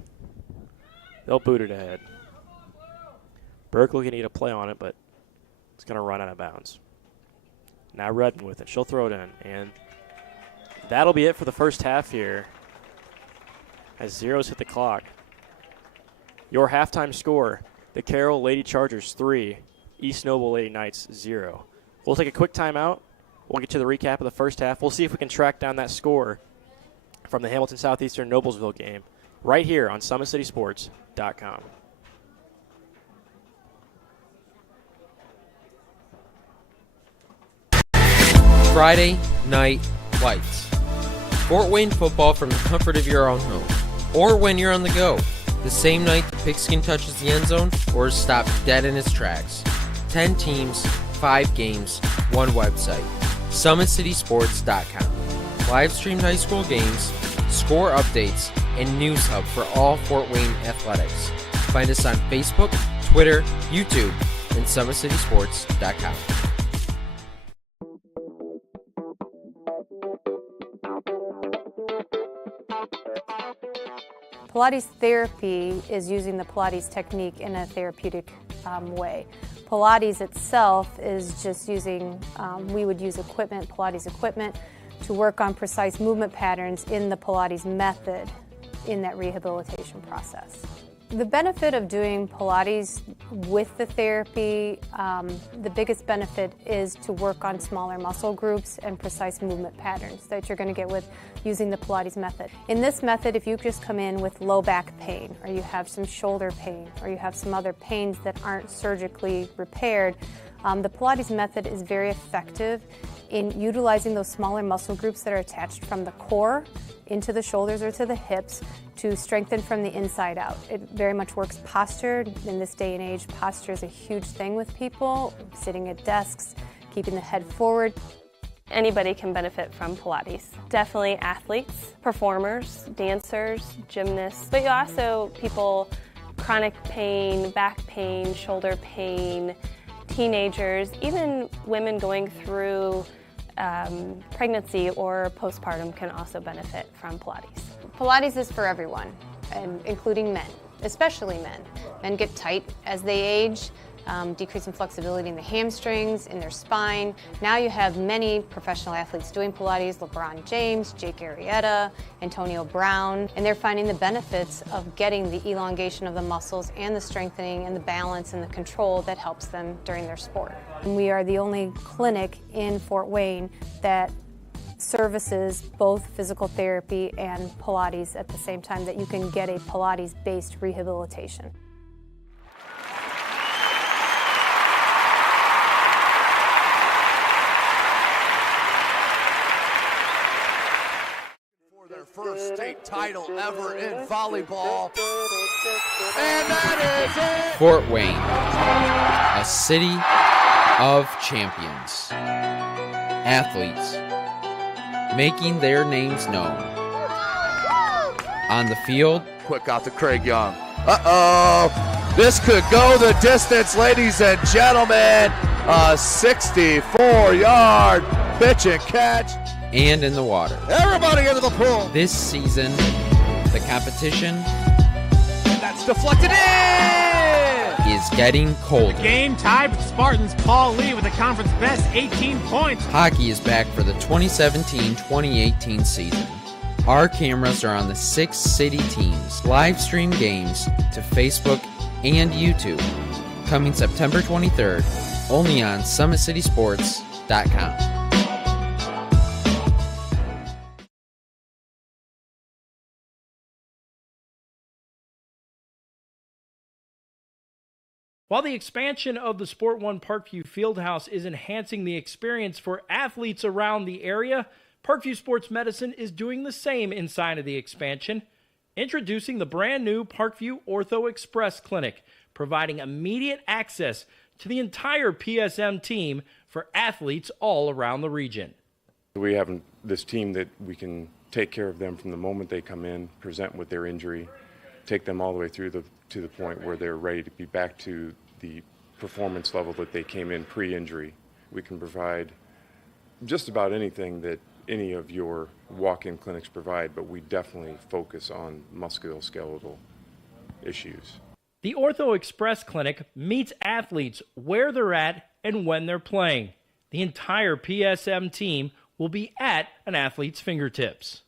They'll boot it ahead. Berkeley can need a play on it, but it's going to run out of bounds. Now Redmond with it. She'll throw it in, and that'll be it for the first half here as zeros hit the clock. Your halftime score, the Carroll Lady Chargers 3, East Noble Lady Knights 0. We'll take a quick timeout. We'll get to the recap of the first half. We'll see if we can track down that score from the Hamilton Southeastern Noblesville game right here on SummitCitySports.com. Friday Night Lights. Fort Wayne football from the comfort of your own home, or when you're on the go. The same night the pigskin touches the end zone or is stopped dead in its tracks. 10 teams, 5 games, 1 website. SummitCitySports.com. Live streamed high school games, score updates, and news hub for all Fort Wayne athletics. Find us on Facebook, Twitter, YouTube, and SummitCitySports.com. Pilates therapy is using the Pilates technique in a therapeutic way. Pilates itself is just using, we would use equipment, Pilates equipment, to work on precise movement patterns in the Pilates method in that rehabilitation process. The benefit of doing Pilates with the therapy, the biggest benefit is to work on smaller muscle groups and precise movement patterns that you're going to get with using the Pilates method. In this method, if you just come in with low back pain, or you have some shoulder pain, or you have some other pains that aren't surgically repaired, the Pilates method is very effective in utilizing those smaller muscle groups that are attached from the core into the shoulders or to the hips to strengthen from the inside out. It very much works posture. In this day and age, posture is a huge thing with people, sitting at desks, keeping the head forward. Anybody can benefit from Pilates. Definitely athletes, performers, dancers, gymnasts, but you also people, chronic pain, back pain, shoulder pain, teenagers, even women going through pregnancy or postpartum can also benefit from Pilates. Pilates is for everyone, and including men, especially men. Men get tight as they age. decreasing flexibility in the hamstrings, in their spine. Now you have many professional athletes doing Pilates, LeBron James, Jake Arrieta, Antonio Brown, and they're finding the benefits of getting the elongation of the muscles and the strengthening and the balance and the control that helps them during their sport. And we are the only clinic in Fort Wayne that services both physical therapy and Pilates at the same time, that you can get a Pilates-based rehabilitation. For their first state title ever in volleyball. And that is it! Fort Wayne, a city of champions. Athletes making their names known. On the field, Quick out to Craig Young. Uh-oh. This could go the distance, ladies and gentlemen. A 64-yard pitch and catch. and in the water. Everybody into the pool. This season, the competition And that's deflected in. is getting colder. Game tied with Spartans. Paul Lee with the conference best 18 points. Hockey is back for the 2017-2018 season. Our cameras are on the 6 city teams. Live stream games to Facebook and YouTube. Coming September 23rd, only on SummitCitySports.com. While the expansion of the Sport One Parkview Fieldhouse is enhancing the experience for athletes around the area, Parkview Sports Medicine is doing the same inside of the expansion, introducing the brand new Parkview Ortho Express Clinic, providing immediate access to the entire PSM team for athletes all around the region. We have this team that we can take care of them from the moment they come in, present with their injury, take them all the way through to the point where they're ready to be back to the performance level that they came in pre-injury. We can provide just about anything that any of your walk-in clinics provide, but we definitely focus on musculoskeletal issues. The Ortho Express Clinic meets athletes where they're at and when they're playing. The entire PSM team will be at an athlete's fingertips.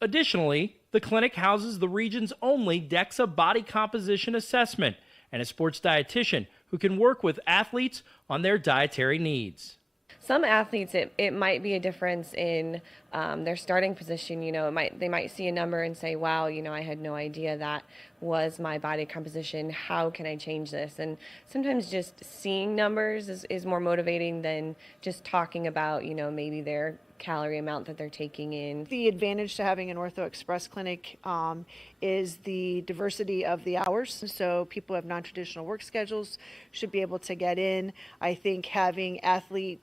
Additionally, the clinic houses the region's only DEXA body composition assessment and a sports dietitian who can work with athletes on their dietary needs. Some athletes, it might be a difference in their starting position. You know, they might see a number and say, wow, you know, I had no idea that was my body composition. How can I change this? And sometimes just seeing numbers is more motivating than just talking about, you know, maybe their calorie amount that they're taking in. The advantage to having an Ortho Express clinic is the diversity of the hours. So people who have non-traditional work schedules should be able to get in. I think having athlete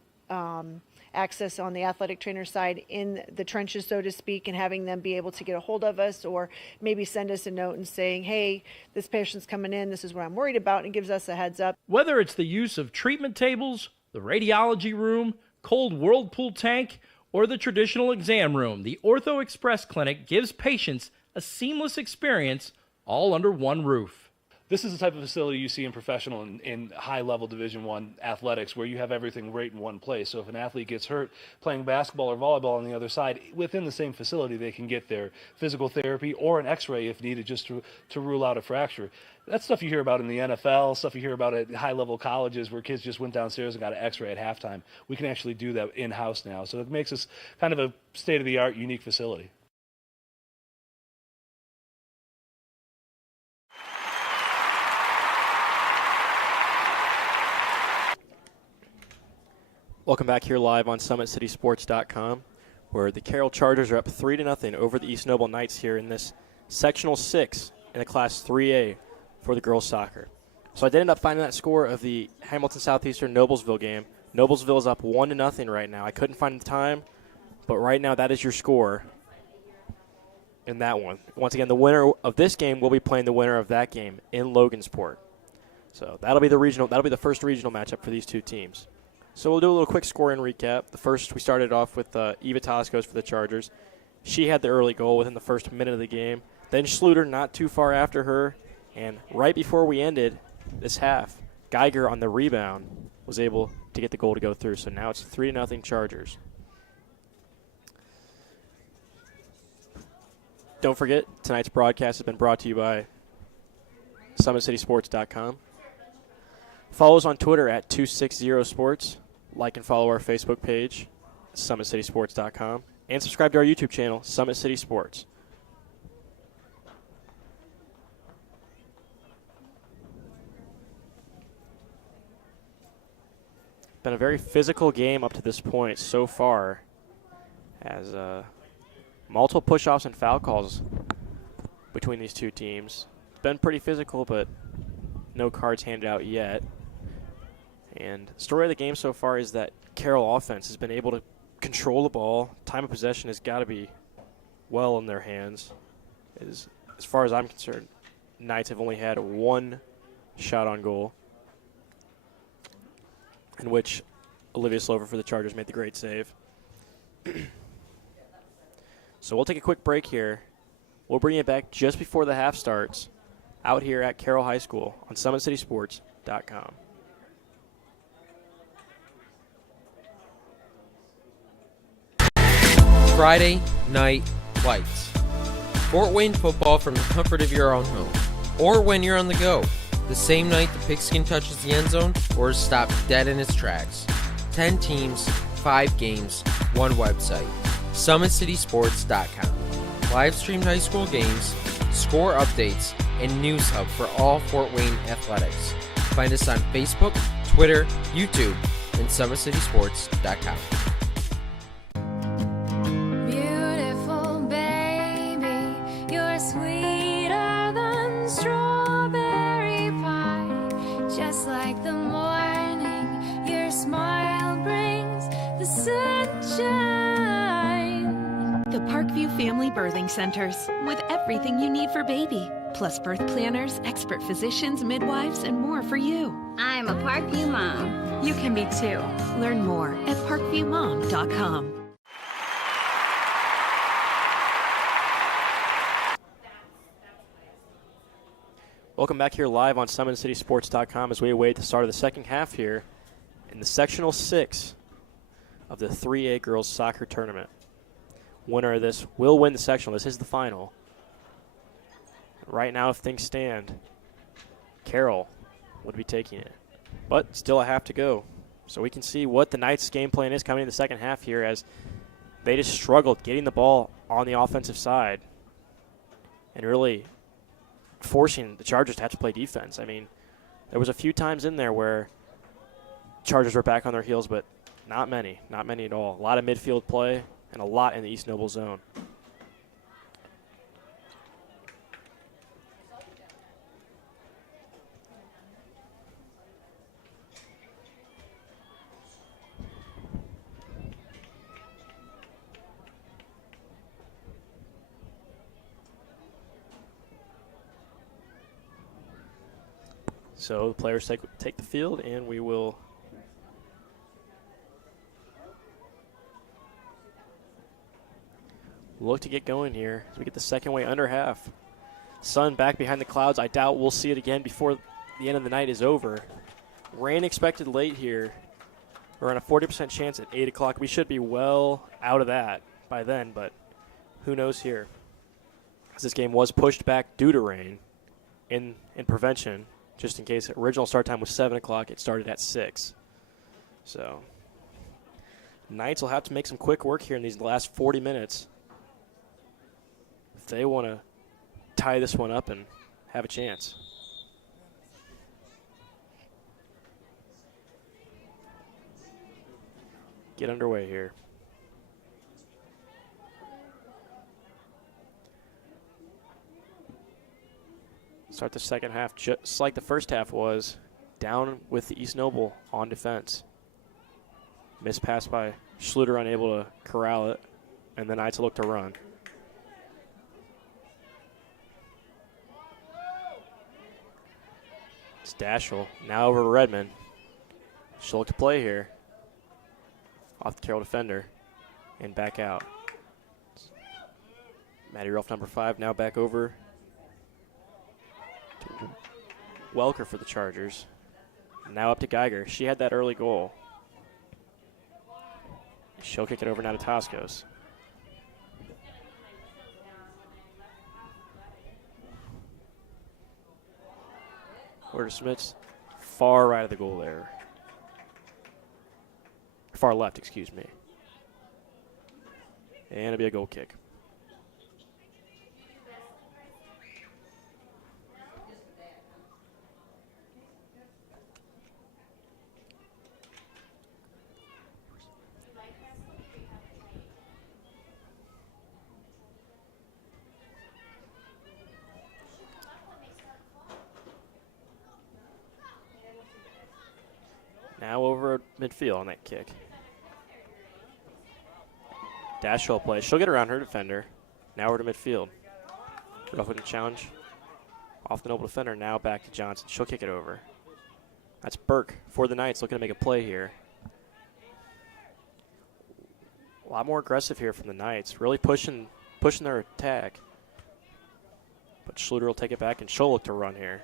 access on the athletic trainer side in the trenches, so to speak, and having them be able to get a hold of us or maybe send us a note and saying, hey, this patient's coming in, this is what I'm worried about, and gives us a heads up. Whether it's the use of treatment tables, the radiology room, cold whirlpool tank, or the traditional exam room, the Ortho Express Clinic gives patients a seamless experience all under one roof. This is the type of facility you see in professional and high-level Division I athletics where you have everything right in one place. So if an athlete gets hurt playing basketball or volleyball on the other side, within the same facility they can get their physical therapy or an x-ray if needed just to rule out a fracture. That's stuff you hear about in the NFL, stuff you hear about at high-level colleges where kids just went downstairs and got an x-ray at halftime. We can actually do that in-house now. So it makes us kind of a state-of-the-art, unique facility. Welcome back here live on SummitCitySports.com, where the Carroll Chargers are up 3-0 over the East Noble Knights here in this Sectional 6 in the Class 3A for the girls soccer. So I did end up finding that score of the Hamilton Southeastern Noblesville game. Noblesville is up 1-0 right now. I couldn't find the time, but right now that is your score in that one. Once again, the winner of this game will be playing the winner of that game in Logansport. So that'll be the first regional matchup for these two teams. So we'll do a little quick scoring recap. The first, we started off with Eva Toscos for the Chargers. She had the early goal within the first minute of the game. Then Schluter not too far after her. And right before we ended this half, Geiger on the rebound was able to get the goal to go through. So now it's 3-0 Chargers. Don't forget, tonight's broadcast has been brought to you by SummitCitySports.com. Follow us on Twitter at 260sports. Like and follow our Facebook page, SummitCitySports.com. And subscribe to our YouTube channel, Summit City Sports. Been a very physical game up to this point so far, as multiple push-offs and foul calls between these two teams. It's been pretty physical, but no cards handed out yet. And the story of the game so far is that Carroll offense has been able to control the ball. Time of possession has got to be well in their hands. As far as I'm concerned, Knights have only had one shot on goal, in which Olivia Slover for the Chargers made the great save. So we'll take a quick break here. We'll bring you back just before the half starts out here at Carroll High School on SummitCitySports.com. Friday Night Lights. Fort Wayne football from the comfort of your own home, or when you're on the go. The same night the pigskin touches the end zone or is stopped dead in its tracks. 10 teams, 5 games, 1 website. SummitCitySports.com. Live streamed high school games, score updates, and news hub for all Fort Wayne athletics. Find us on Facebook, Twitter, YouTube, and SummitCitySports.com. Beautiful baby, you're sweeter than strawberry pie. Just like the morning, your smile brings the sunshine. The Parkview Family Birthing Centers, with everything you need for baby, plus birth planners, expert physicians, midwives, and more for you. I'm a Parkview mom. You can be too. Learn more at parkviewmom.com. Welcome back here live on SummitCitySports.com as we await the start of the second half here in the Sectional 6 of the 3A Girls Soccer Tournament. Winner of this will win the sectional. This is the final. Right now, if things stand, Carroll would be taking it. But still a half to go. So we can see what the Knights' game plan is coming in the second half here, as they just struggled getting the ball on the offensive side and really forcing the Chargers to have to play defense. I mean, there was a few times in there where Chargers were back on their heels, but not many at all. A lot of midfield play and a lot in the East Noble zone. So the players take the field, and we will look to get going here as we get the second way under half. Sun back behind the clouds. I doubt we'll see it again before the end of the night is over. Rain expected late here. We're on a 40% chance at 8 o'clock. We should be well out of that by then, but who knows here. As this game was pushed back due to rain in prevention, just in case. Original start time was 7 o'clock. It started at 6. So Knights will have to make some quick work here in these last 40 minutes if they want to tie this one up and have a chance. Get underway here. Start the second half just like the first half was, down with the East Noble on defense. Missed pass by Schluter, unable to corral it, and the Knights look to run. It's Dashel, now over to Redmond. She'll look to play here. Off the Carroll defender, and back out. Maddie Ruff, number 5, now back over to Welker for the Chargers. Now up to Geiger. She had that early goal. She'll kick it over now to Toscos. Where to Smits? Far right of the goal there. Far left, excuse me. And it'll be a goal kick. Now over at midfield on that kick. Dash will play. She'll get around her defender. Now over to midfield. Rough with the challenge. Off the noble defender. Now back to Johnson. She'll kick it over. That's Burke for the Knights looking to make a play here. A lot more aggressive here from the Knights. Really pushing their attack. But Schluter will take it back and she'll look to run here.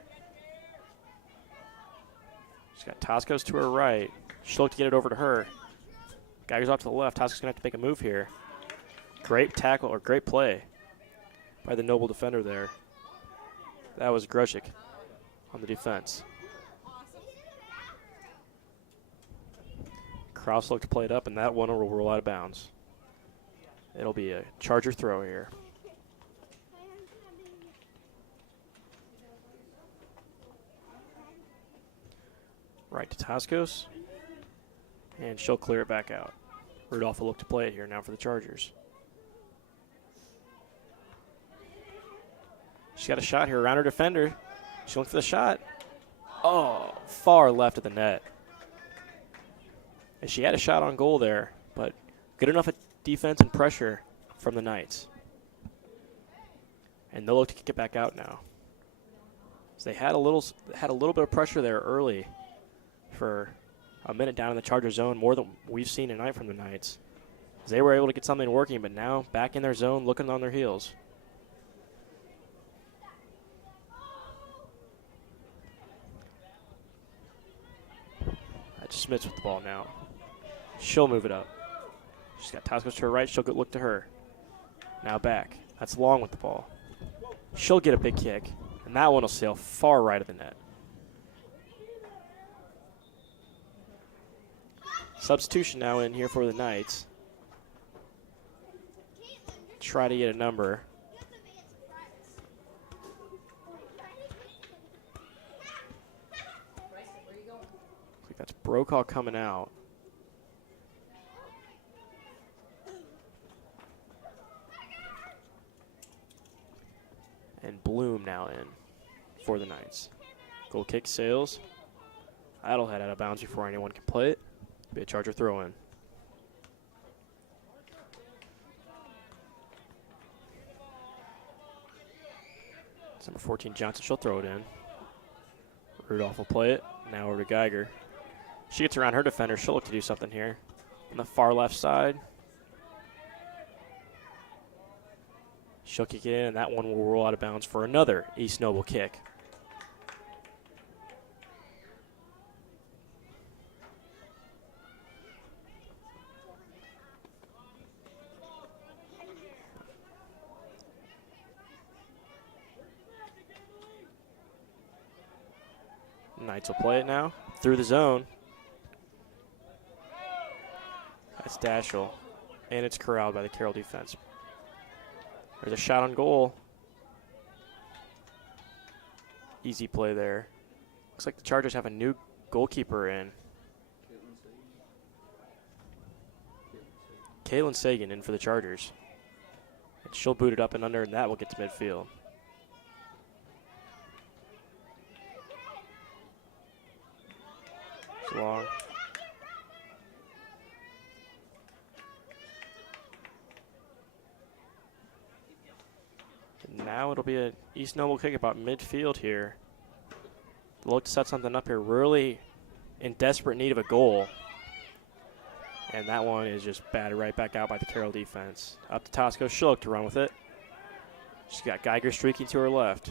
She's got Toscos to her right. She'll look to get it over to her. Geiger's off to the left. Toscos going to have to make a move here. Great tackle or great play by the noble defender there. That was Grushik on the defense. Kraus looked to play it up, and that one will roll out of bounds. It'll be a Charger throw here. Right to Toscos. And she'll clear it back out. Rudolph will look to play it here now for the Chargers. She's got a shot here around her defender. She'll look for the shot. Oh, far left of the net. And she had a shot on goal there, but good enough at defense and pressure from the Knights. And they'll look to kick it back out now. So they had a little bit of pressure there early for a minute down in the Charger zone, more than we've seen tonight from the Knights. They were able to get something working, but now back in their zone, looking on their heels. That's Smits with the ball now. She'll move it up. She's got Toscos to her right. She'll look to her. Now back. That's Long with the ball. She'll get a big kick, and that one will sail far right of the net. Substitution now in here for the Knights. Try to get a number. Looks like that's Brokaw coming out. And Bloom now in for the Knights. Goal kick sails. That'll head out of bounds before anyone can play it. Be a Charger throw in. Number 14 Johnson, she'll throw it in. Rudolph will play it. Now over to Geiger. She gets around her defender. She'll look to do something here. On the far left side. She'll kick it in, and that one will roll out of bounds for another East Noble kick. Knights will play it now through the zone. That's Dashel, and it's corralled by the Carroll defense. There's a shot on goal. Easy play there. Looks like the Chargers have a new goalkeeper in. Kaylin Sagan in for the Chargers. And she'll boot it up and under, and that will get to midfield. It's long. And now it'll be an East Noble kick about midfield here. Look to set something up here, really in desperate need of a goal. And that one is just batted right back out by the Carroll defense. Up to Tosco. She'll look to run with it. She's got Geiger streaking to her left.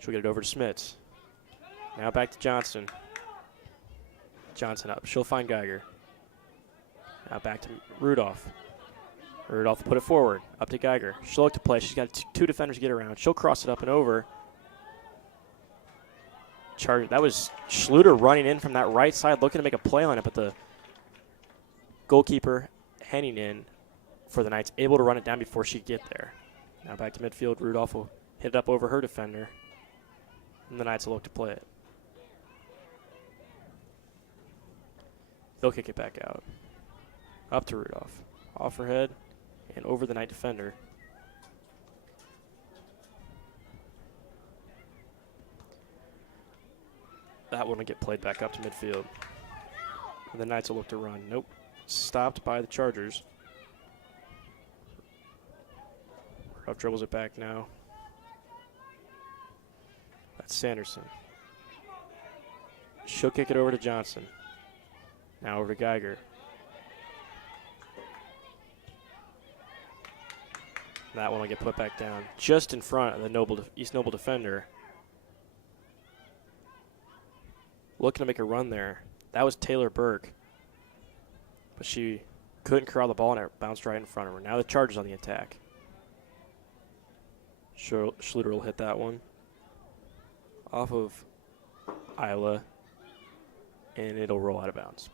She'll get it over to Smits. Now back to Johnson. Johnson up. She'll find Geiger. Now back to Rudolph. Rudolph put it forward. Up to Geiger. She'll look to play. She's got two defenders to get around. She'll cross it up and over. That was Schluter running in from that right side, looking to make a play on it, but the goalkeeper heading in for the Knights, able to run it down before she could get there. Now back to midfield. Rudolph will hit it up over her defender, and the Knights will look to play it. They'll kick it back out. Up to Rudolph. Off her head and over the Knight defender. That one will get played back up to midfield. And the Knights will look to run. Nope. Stopped by the Chargers. Rudolph dribbles it back now. That's Sanderson. She'll kick it over to Johnson. Now over to Geiger. That one will get put back down just in front of the East Noble defender. Looking to make a run there. That was Taylor Burke. But she couldn't corral the ball and it bounced right in front of her. Now the Chargers on the attack. Schluter will hit that one. Off of Isla. And it'll roll out of bounds.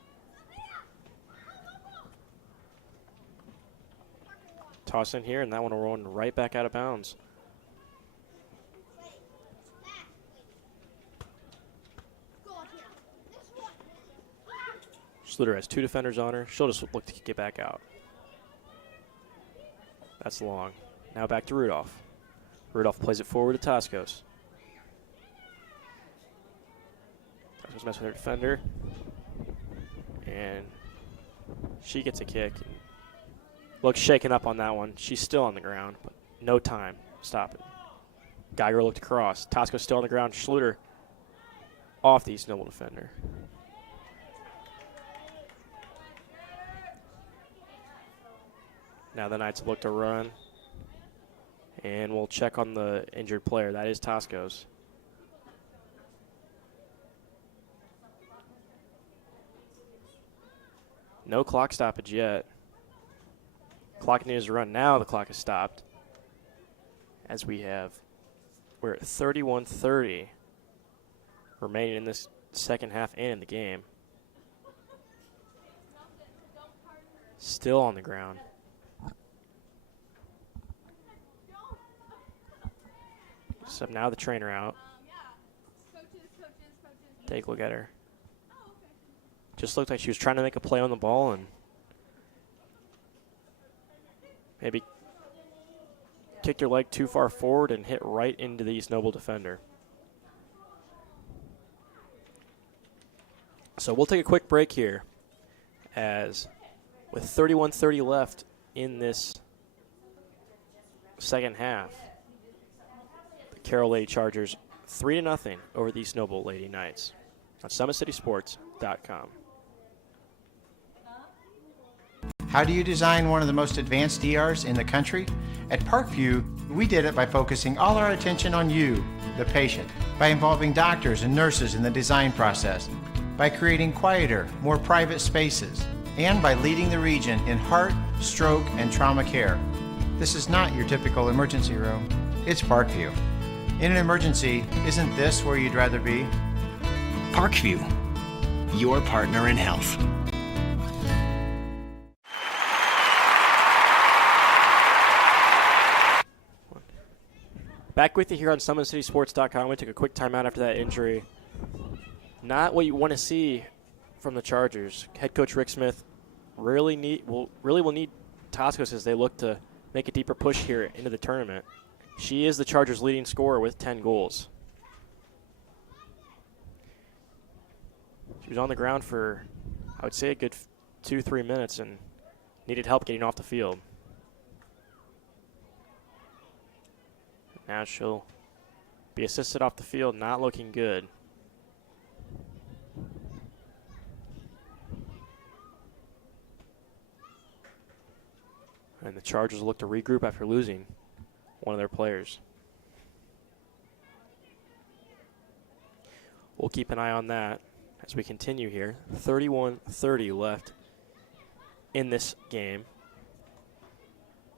Toss in here, and that one will roll right back out of bounds. Schluter has two defenders on her. She'll just look to kick it back out. That's long. Now back to Rudolph. Rudolph plays it forward to Toscos. Toscos messing with her defender. And she gets a kick. Looks shaken up on that one. She's still on the ground, but no time. Stop it. Geiger looked across. Tosco's still on the ground. Schluter off the East Noble defender. Now the Knights look to run. And we'll check on the injured player. That is Toscos. No clock stoppage yet. Clock needs to run. Now the clock is stopped. As we're at 31:30 remaining in this second half and in the game. Still on the ground. So now the trainer out. Take a look at her. Just looked like she was trying to make a play on the ball and maybe kicked her leg too far forward and hit right into the East Noble defender. So we'll take a quick break here as with 31:30 left in this second half, the Carroll Lady Chargers 3-0 over the East Noble Lady Knights on SummitCitySports.com. How do you design one of the most advanced ERs in the country? At Parkview, we did it by focusing all our attention on you, the patient, by involving doctors and nurses in the design process, by creating quieter, more private spaces, and by leading the region in heart, stroke, and trauma care. This is not your typical emergency room. It's Parkview. In an emergency, isn't this where you'd rather be? Parkview, your partner in health. Back with you here on SummitCitySports.com. We took a quick timeout after that injury. Not what you want to see from the Chargers. Head coach Rick Smith really will need Toscos as they look to make a deeper push here into the tournament. She is the Chargers' leading scorer with 10 goals. She was on the ground for, I would say, a good 2-3 minutes and needed help getting off the field. Now she'll be assisted off the field, not looking good. And the Chargers look to regroup after losing one of their players. we'll keep an eye on that as we continue here. 31-30 left in this game.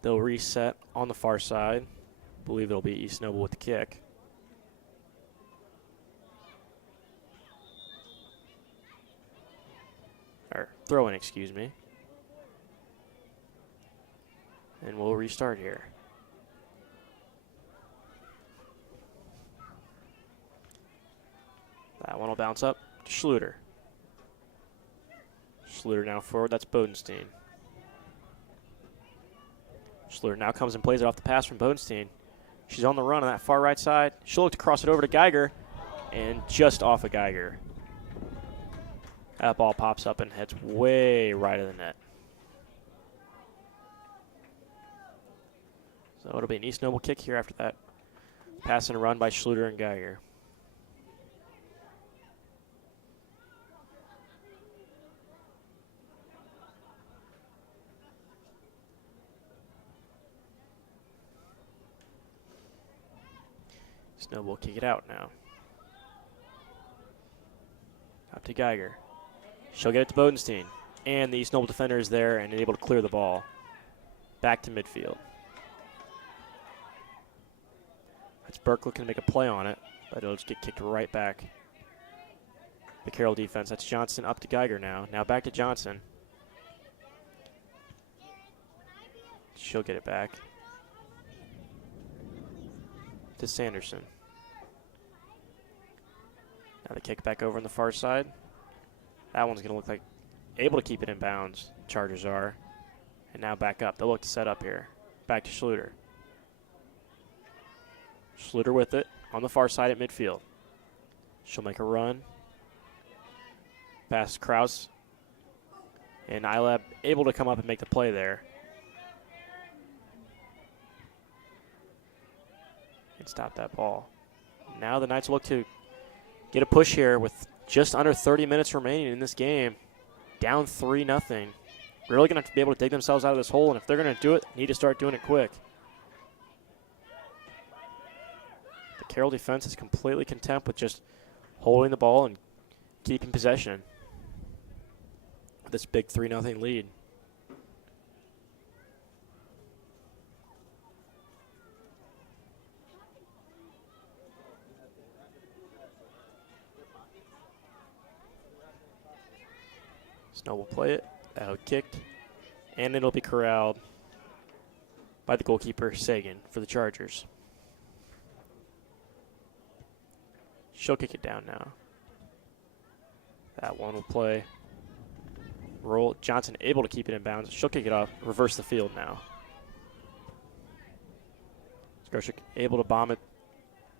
They'll reset on the far side. I believe it'll be East Noble with the kick. Or throw in, excuse me. And we'll restart here. That one will bounce up to Schluter. Schluter now forward. That's Bodenstein. Schluter now comes and plays it off the pass from Bodenstein. She's on the run on that far right side. She'll look to cross it over to Geiger, and just off of Geiger. That ball pops up and heads way right of the net. So it'll be an East Noble kick here after that pass and run by Schluter and Geiger. East Noble will kick it out now. Up to Geiger. She'll get it to Bodenstein. And the East Noble defender is there and able to clear the ball. Back to midfield. That's Burke looking to make a play on it, but it'll just get kicked right back. The Carroll defense. That's Johnson up to Geiger now. Now back to Johnson. She'll get it back to Sanderson. Now the kick back over on the far side. That one's going to look like able to keep it in bounds. Chargers are. And now back up. They'll look to set up here. Back to Schluter. Schluter with it on the far side at midfield. She'll make a run. Past Kraus. And ILAB able to come up and make the play there. And stop that ball. Now the Knights look to get a push here with just under 30 minutes remaining in this game. Down 3-0. Really going to be able to dig themselves out of this hole, and if they're going to do it, need to start doing it quick. The Carroll defense is completely content with just holding the ball and keeping possession. This big 3-0 lead. Snow will play it. Out kicked. And it'll be corralled by the goalkeeper, Sagan, for the Chargers. She'll kick it down now. That one will play. Roll. Johnson able to keep it in bounds. She'll kick it off. Reverse the field now. Skroshik able to bomb it.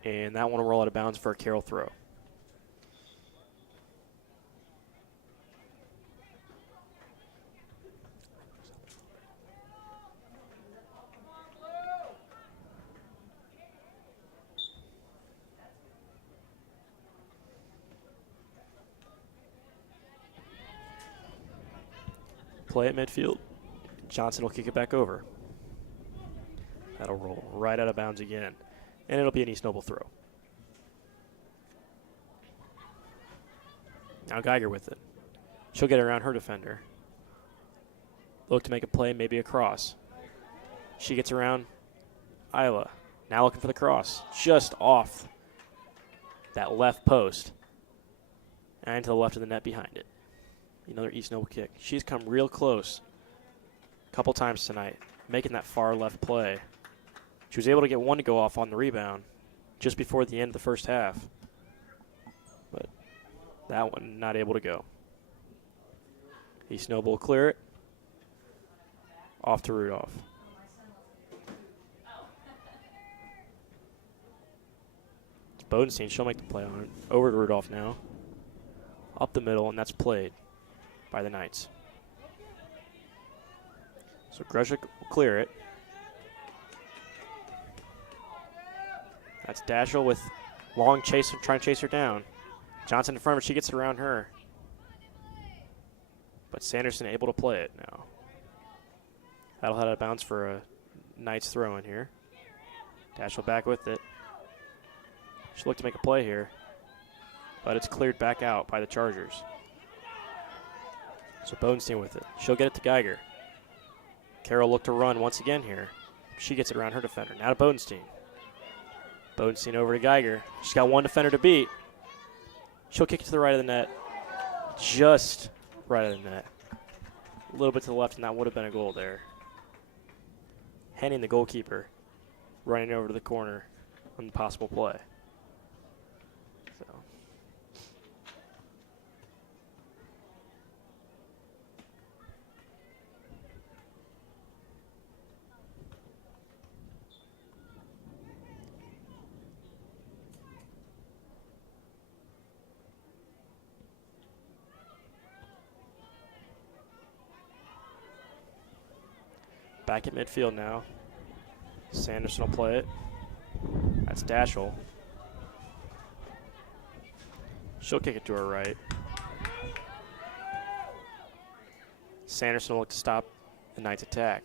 And that one will roll out of bounds for a Carroll throw. Play at midfield. Johnson will kick it back over. That'll roll right out of bounds again. And it'll be an East Noble throw. Now Geiger with it. She'll get around her defender. Look to make a play, maybe a cross. She gets around Isla. Now looking for the cross. Just off that left post. And to the left of the net behind it. Another East Noble kick. She's come real close a couple times tonight, making that far left play. She was able to get one to go off on the rebound just before the end of the first half. But that one not able to go. East Noble will clear it. Off to Rudolph. It's Bodenstein. She'll make the play on it. Over to Rudolph now. Up the middle, and that's played by the Knights. So Greshik will clear it. That's Dashel with long chase, trying to chase her down. Johnson in front of her, she gets around her. But Sanderson able to play it now. That'll head out of bounds for a Knights throw in here. Dashel back with it. She'll look to make a play here. but it's cleared back out by the Chargers. So Bodenstein with it. She'll get it to Geiger. Carroll looked to run once again here. She gets it around her defender. Now to Bodenstein. Bodenstein over to Geiger. She's got one defender to beat. She'll kick it to the right of the net. Just right of the net. A little bit to the left, and that would have been a goal there. Henning, the goalkeeper, running over to the corner on the possible play. So. Back at midfield now. Sanderson will play it. That's Dashel. She'll kick it to her right. Sanderson will look to stop the Knights' attack.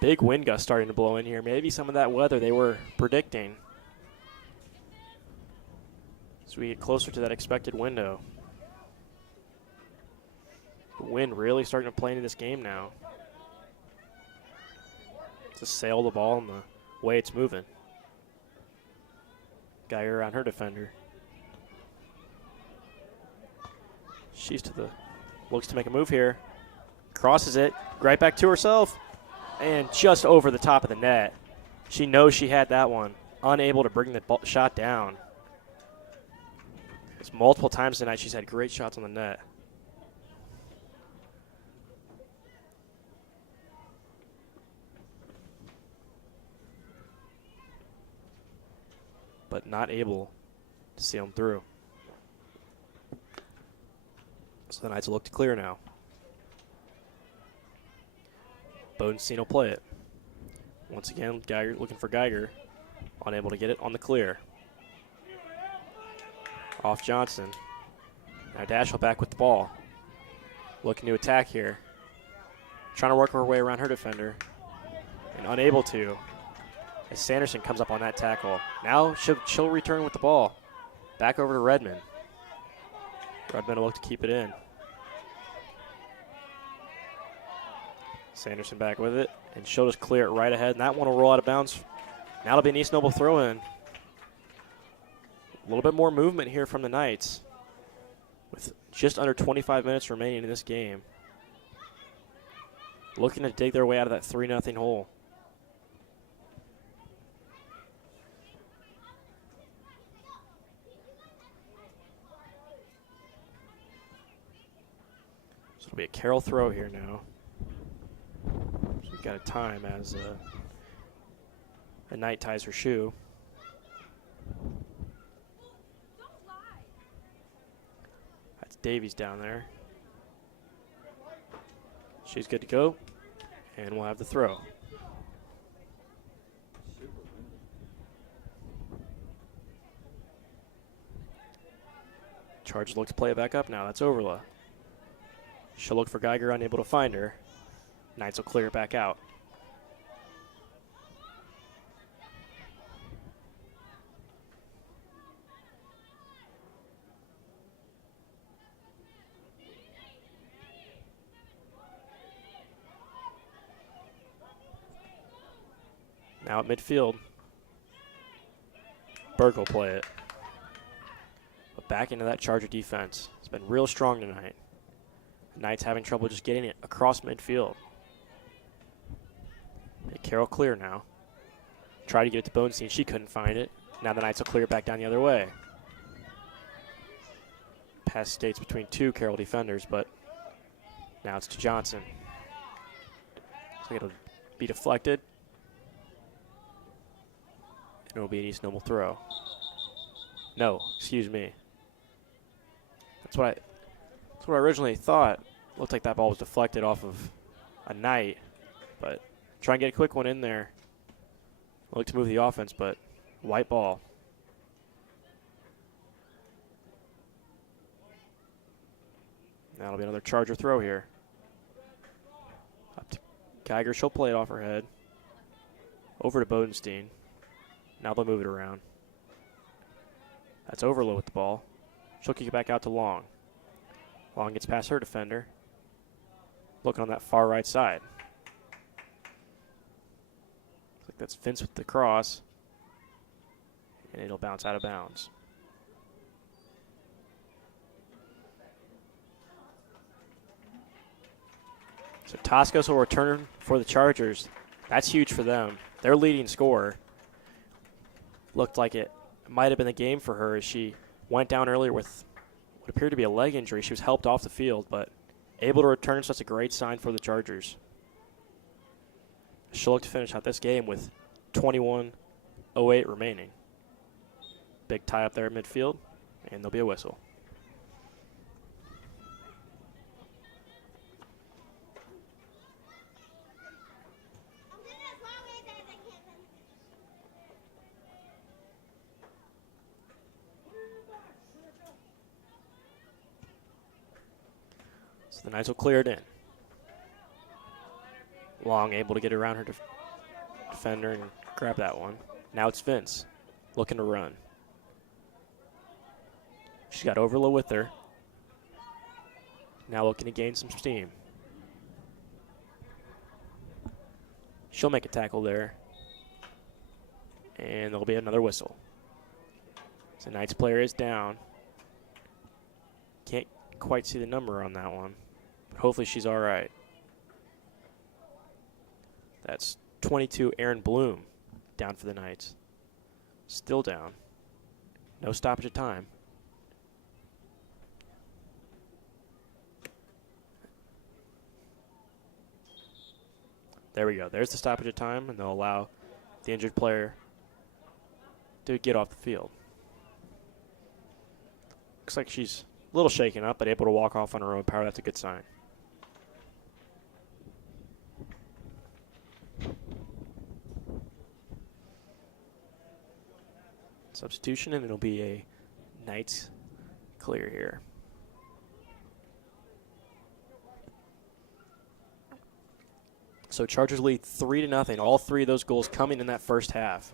Big wind gust starting to blow in here. Maybe some of that weather they were predicting. As we get closer to that expected window. The wind really starting to play into this game now. To sail the ball and the way it's moving. Geiger around her defender. She's to the, looks to make a move here. Crosses it, right back to herself. And just over the top of the net. She knows she had that one. Unable to bring the shot down. It's multiple times tonight she's had great shots on the net. But not able to see them through. So the Knights will look to clear now. Bodenstein will play it. Once again, Geiger looking for Geiger. Unable to get it on the clear. Off Johnson. Now Dashel back with the ball. Looking to attack here. Trying to work her way around her defender. And unable to. As Sanderson comes up on that tackle. Now she'll return with the ball. Back over to Redmond. Redmond will look to keep it in. Sanderson back with it. And she'll just clear it right ahead. And that one will roll out of bounds. Now it'll be an East Noble throw in. A little bit more movement here from the Knights. With just under 25 minutes remaining in this game. Looking to dig their way out of that 3-0 hole. It'll be a Carroll throw here now. So we've got a time as a Knight ties her shoe. That's Davies down there. She's good to go. And we'll have the throw. Chargers look to play it back up now. That's Overla. She'll look for Geiger, unable to find her. Knights will clear it back out. Now at midfield, Berg will play it. But back into that Charger defense. It's been real strong tonight. Knights having trouble just getting it across midfield. Carroll clear now. Try to get it to Bodenstein. She couldn't find it. Now the Knights will clear it back down the other way. Pass skates between two Carroll defenders, but now it's to Johnson. So it'll be deflected. And it'll be an East Noble throw. No, excuse me. That's what I originally thought. Looked like that ball was deflected off of a Knight, but try and get a quick one in there. Look to move the offense, but white ball. That'll be another Charger throw here. Up to Geiger. She'll play it off her head. Over to Bodenstein. Now they'll move it around. That's Overlow with the ball. She'll kick it back out to Long. Long gets past her defender. Looking on that far right side. Looks like that's Vince with the cross. And it'll bounce out of bounds. So Toscos will return for the Chargers. That's huge for them. Their leading scorer. Looked like it might have been the game for her as she went down earlier with what appeared to be a leg injury. She was helped off the field, but able to return, so that's a great sign for the Chargers. She'll look to finish out this game with 21:08 remaining. Big tie up there at midfield, and there'll be a whistle. So the Knights will clear it in. Long able to get around her defender and grab that one. Now it's Vince looking to run. She's got Overlow with her. Now looking to gain some steam. She'll make a tackle there. And there'll be another whistle. So Knights player is down. Can't quite see the number on that one. But hopefully she's all right. That's 22, Aaron Bloom, down for the Knights. Still down. No stoppage of time. There we go. There's the stoppage of time, and they'll allow the injured player to get off the field. Looks like she's a little shaken up, but able to walk off on her own power. That's a good sign. Substitution, and it'll be a Knights clear here. So Chargers lead 3-0. All three of those goals coming in that first half.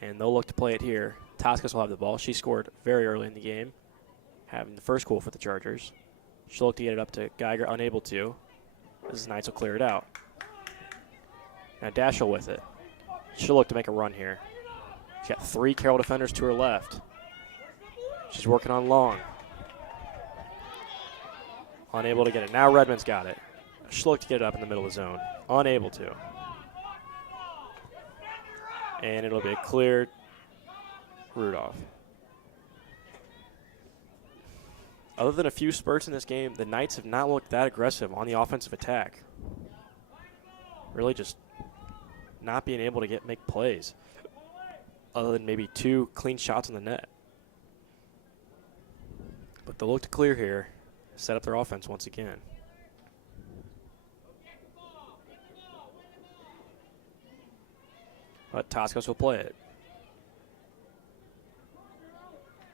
And they'll look to play it here. Toscas will have the ball. She scored very early in the game, having the first goal for the Chargers. She'll look to get it up to Geiger, unable to. This Knights will clear it out. Now Dashel with it. She'll look to make a run here. She's got 3 Carroll defenders to her left. She's working on Long. Unable to get it. Now Redmond's got it. She'll look to get it up in the middle of the zone. Unable to. And it'll be a clear Rudolph. Other than a few spurts in this game, the Knights have not looked that aggressive on the offensive attack. Really just not being able to make plays, other than maybe 2 clean shots on the net. But they'll look to clear here, set up their offense once again. But Toscos will play it.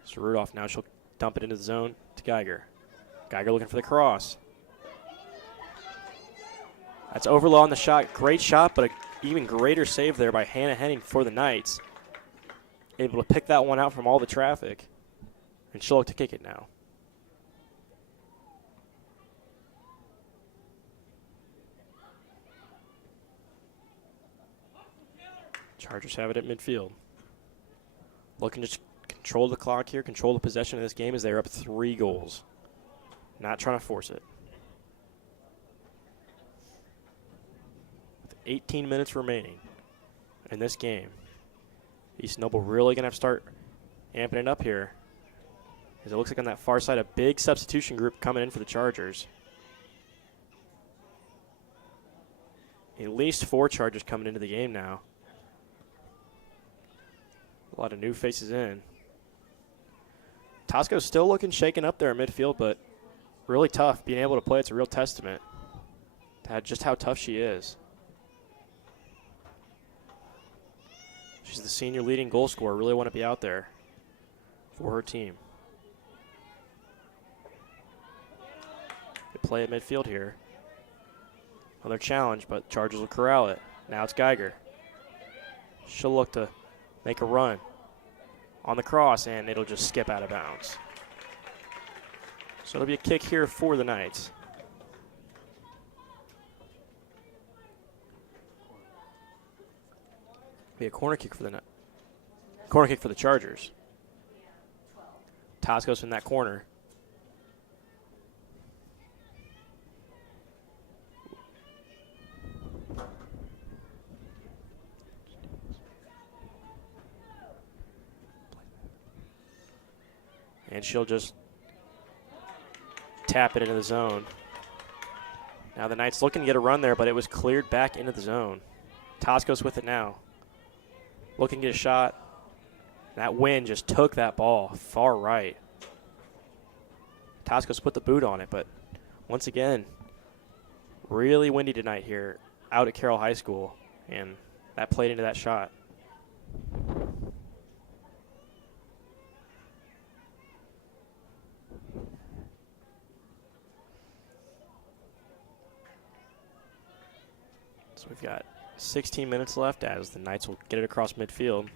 So Rudolph, now she'll dump it into the zone to Geiger. Geiger looking for the cross. That's Overlow on the shot. Great shot, but an even greater save there by Hannah Henning for the Knights. Able to pick that one out from all the traffic. And she'll look to kick it now. Chargers have it at midfield. Looking to control the clock here, control the possession of this game as they're up 3 goals. Not trying to force it. With 18 minutes remaining in this game, East Noble really going to have to start amping it up here. As it looks like on that far side, a big substitution group coming in for the Chargers. At least 4 Chargers coming into the game now. A lot of new faces in. Tosco's still looking shaken up there in midfield, but really tough. Being able to play, it's a real testament to just how tough she is. She's the senior leading goal scorer. Really want to be out there for her team. They play at midfield here. Another challenge, but Chargers will corral it. Now it's Geiger. She'll look to make a run on the cross, and it'll just skip out of bounds. So it'll be a kick here for the Knights. Be a corner kick for the Chargers. Toscos in that corner. And she'll just tap it into the zone. Now the Knights looking to get a run there, but it was cleared back into the zone. Toscos with it now. Looking to get a shot. That wind just took that ball far right. Toscos put the boot on it, but once again, really windy tonight here out at Carroll High School, and that played into that shot. So we've got 16 minutes left as the Knights will get it across midfield.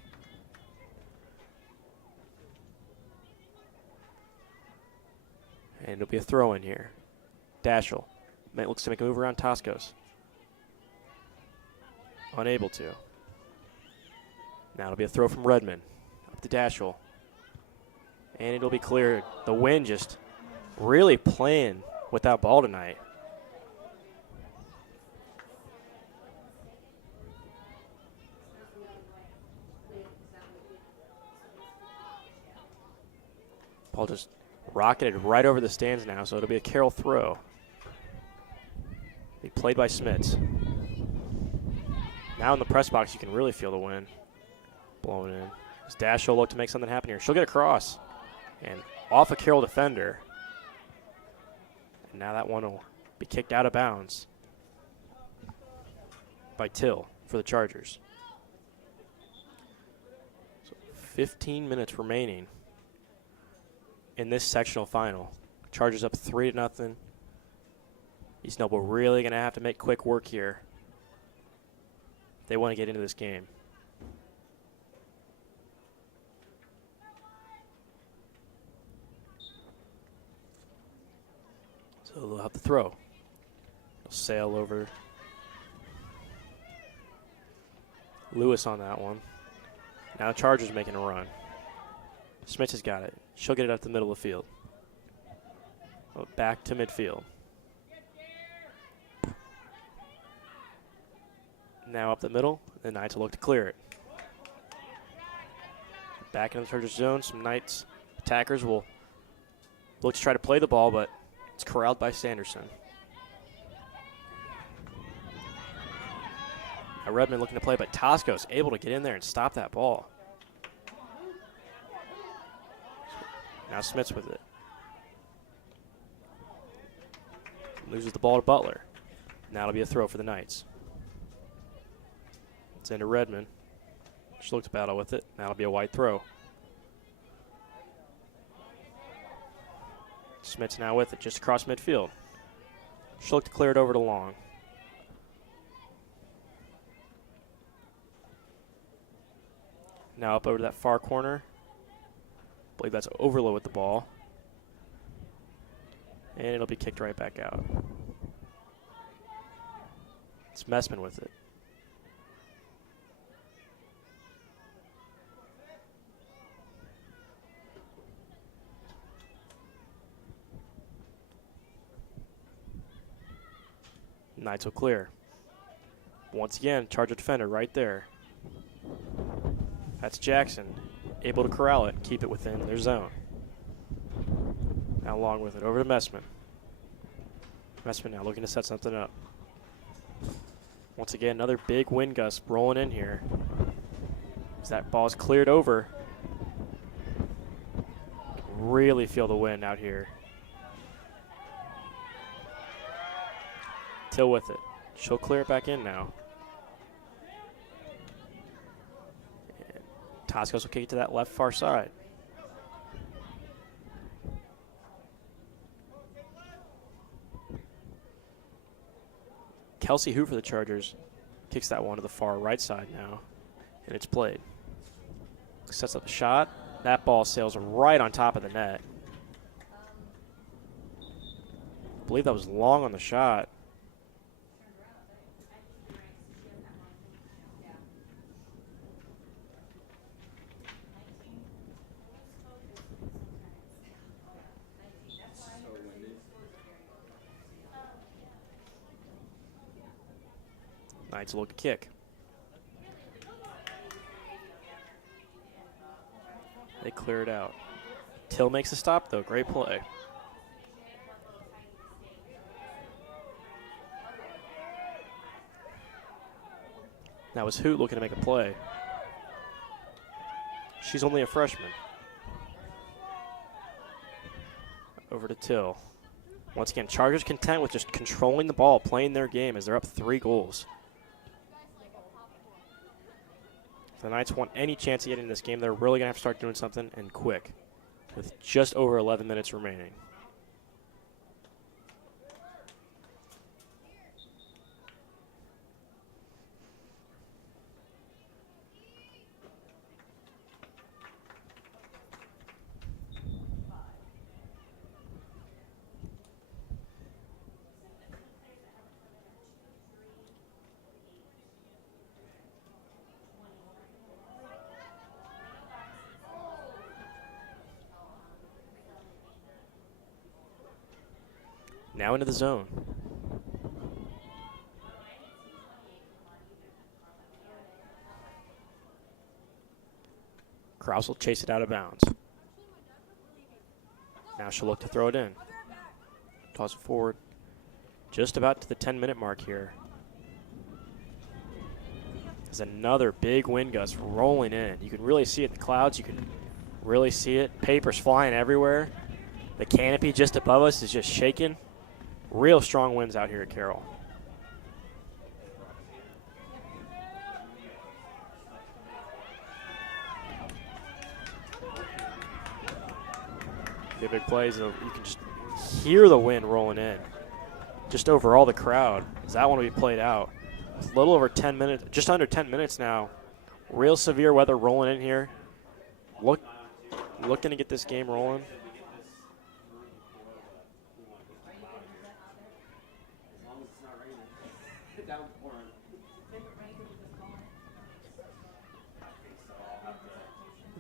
And it'll be a throw in here. Dashel looks to make a move around Toscos. Unable to. Now it'll be a throw from Redmond. Up to Dashel. And it'll be cleared. The wind just really playing with that ball tonight. Ball just rocketed right over the stands now, so it'll be a Carroll throw. Be played by Smits. Now in the press box, you can really feel the wind blowing in. As Dash will look to make something happen here. She'll get across and off a Carroll defender. And now that one will be kicked out of bounds by Till for the Chargers. So 15 minutes remaining in this sectional final. Chargers up 3-0. East Noble really going to have to make quick work here. They want to get into this game. So they'll have to throw. They'll sail over Lewis on that one. Now Chargers making a run. Smith has got it. She'll get it up the middle of the field. Back to midfield. Now up the middle. The Knights will look to clear it. Back in the Chargers zone. Some Knights attackers will look to try to play the ball, but it's corralled by Sanderson. Now Redmond looking to play, but Tosco's able to get in there and stop that ball. Now Smith's with it. Loses the ball to Butler. Now it'll be a throw for the Knights. It's into Redmond. She looked to battle with it. Now it'll be a wide throw. Smith's now with it, just across midfield. She'll look to clear it over to Long. Now up over to that far corner. I believe that's Overlow with the ball. And it'll be kicked right back out. It's Messman with it. Knights will clear. Once again, Charger defender right there. That's Jackson, able to corral it, keep it within their zone. Now Long with it, over to Messman. Messman now looking to set something up. Once again, another big wind gust rolling in here. As that ball's cleared over. Really feel the wind out here. Till with it. She'll clear it back in now. And Toscos will kick it to that left far side. Kelsey Hu for the Chargers kicks that one to the far right side now, and it's played. Sets up the shot. That ball sails right on top of the net. I believe that was long on the shot. Knights look kick. They clear it out. Till makes a stop, though. Great play. That was Hoot looking to make a play. She's only a freshman. Over to Till. Once again, Chargers content with just controlling the ball, playing their game as they're up 3 goals. If the Knights want any chance of getting this game, they're really going to have to start doing something, and quick, with just over 11 minutes remaining. Now into the zone. Kraus will chase it out of bounds. Now she'll look to throw it in. Toss it forward. Just about to the 10-minute mark here. There's another big wind gust rolling in. You can really see it in the clouds. You can really see it. Paper's flying everywhere. The canopy just above us is just shaking. Real strong winds out here at Carroll. The big plays, you can just hear the wind rolling in. Just over all the crowd as that one will be played out. It's a little over 10 minutes, just under 10 minutes now. Real severe weather rolling in here. Looking to get this game rolling.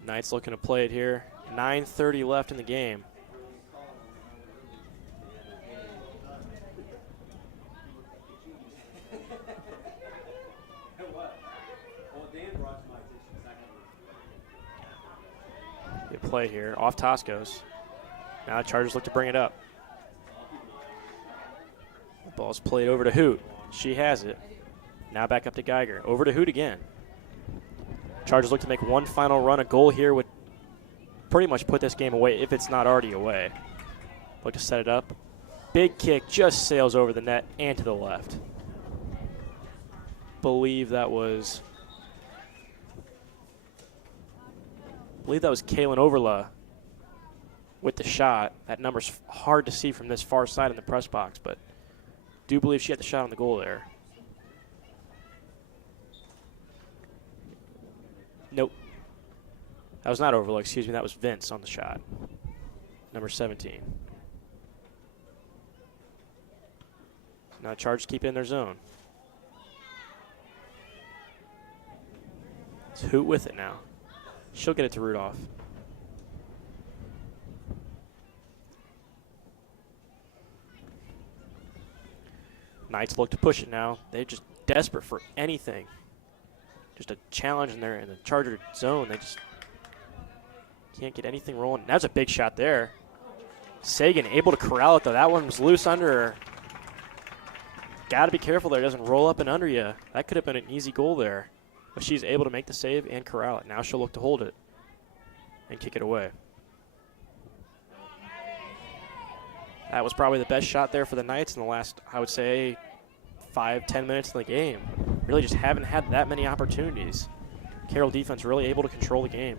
Knights looking to play it here. 9:30 left in the game. Good play here. Off Toscos. Now the Chargers look to bring it up. The ball's played over to Hoot. She has it. Now back up to Geiger. Over to Hoot again. Chargers look to make one final run. A goal here would pretty much put this game away if it's not already away. Look to set it up. Big kick just sails over the net and to the left. Believe that was Kaylin Overla with the shot. That number's hard to see from this far side in the press box, but do believe she had the shot on the goal there. Nope. That was not Overla, excuse me. That was Vince on the shot. Number 17. Now Chargers keep it in their zone. It's Hoot with it now. She'll get it to Rudolph. Knights look to push it now. They're just desperate for anything. Just a challenge in the Charger zone. They just can't get anything rolling. That's a big shot there. Sagan able to corral it, though. That one was loose under her. Got to be careful there. It doesn't roll up and under you. That could have been an easy goal there. But she's able to make the save and corral it. Now she'll look to hold it and kick it away. That was probably the best shot there for the Knights in the last, I would say, 5-10 minutes in the game. Really just haven't had that many opportunities. Carroll defense really able to control the game.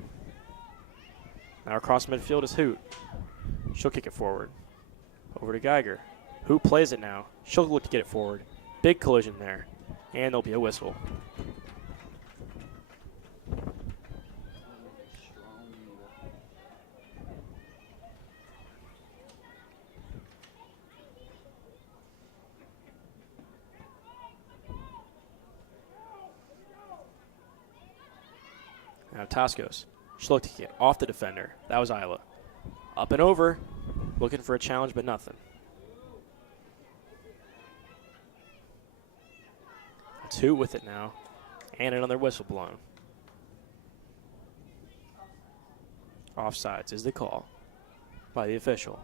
Now across midfield is Hoot. She'll kick it forward. Over to Geiger. Hoot plays it now. She'll look to get it forward. Big collision there. And there'll be a whistle. Now Tascos. She'll look to get off the defender. That was Isla. Up and over. Looking for a challenge, but nothing. That's Hoot with it now. And another whistle blown. Offsides is the call by the official.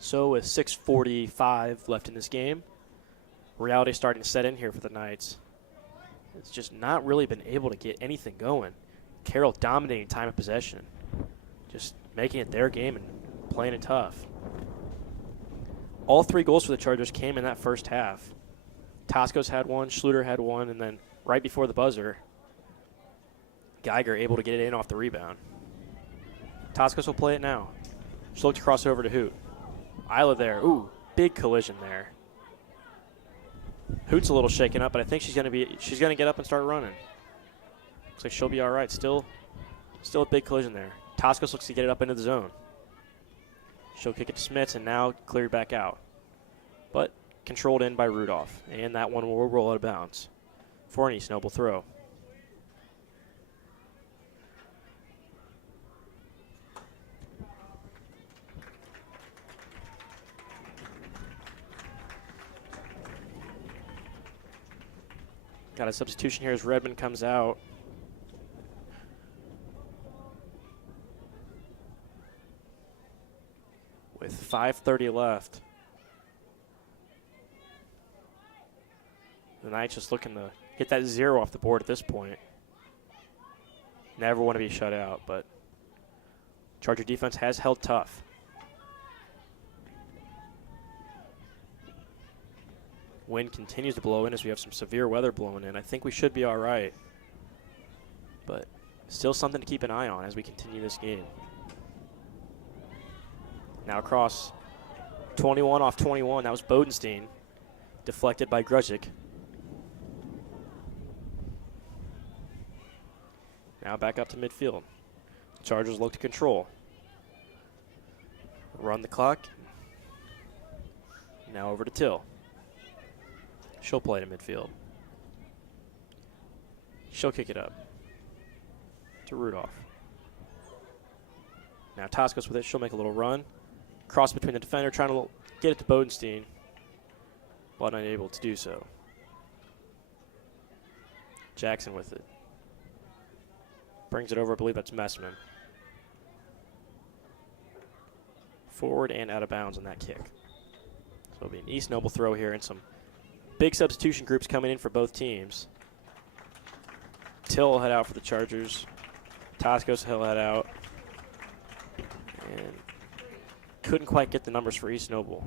So with 6:45 left in this game, reality starting to set in here for the Knights. It's just not really been able to get anything going. Carroll dominating time of possession. Just making it their game and playing it tough. All 3 goals for the Chargers came in that first half. Tascos had one, Schluter had one, and then right before the buzzer, Geiger able to get it in off the rebound. Tascos will play it now. She'll look to cross over to Hoot. Isla there. Ooh, big collision there. Hoot's a little shaken up, but I think she's gonna get up and start running. Looks like she'll be all right. Still a big collision there. Tascos looks to get it up into the zone. She'll kick it to Smits and now cleared back out. But controlled in by Rudolph. And that one will roll out of bounds for an East Noble throw. Got a substitution here as Redmond comes out. With 5:30 left. The Knights just looking to get that 0 off the board at this point. Never want to be shut out, but Charger defense has held tough. Wind continues to blow in as we have some severe weather blowing in. I think we should be all right, but still something to keep an eye on as we continue this game. Now across 21 off 21. That was Bodenstein. Deflected by Grudzik. Now back up to midfield. Chargers look to control. Run the clock. Now over to Till. She'll play to midfield. She'll kick it up to Rudolph. Now Tascos with it. She'll make a little run. Cross between the defender, trying to get it to Bodenstein, but unable to do so. Jackson with it. Brings it over, I believe that's Messman. Forward and out of bounds on that kick. So it'll be an East Noble throw here and some big substitution groups coming in for both teams. Till will head out for the Chargers. Tascos will head out. And couldn't quite get the numbers for East Noble.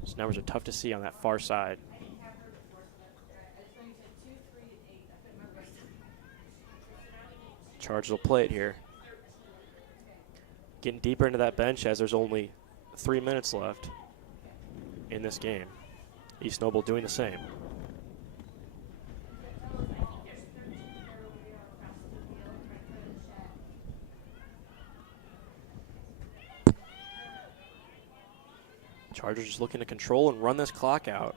Those numbers are tough to see on that far side. Chargers will play it here. Getting deeper into that bench as there's only 3 minutes left in this game. East Noble doing the same. Chargers just looking to control and run this clock out.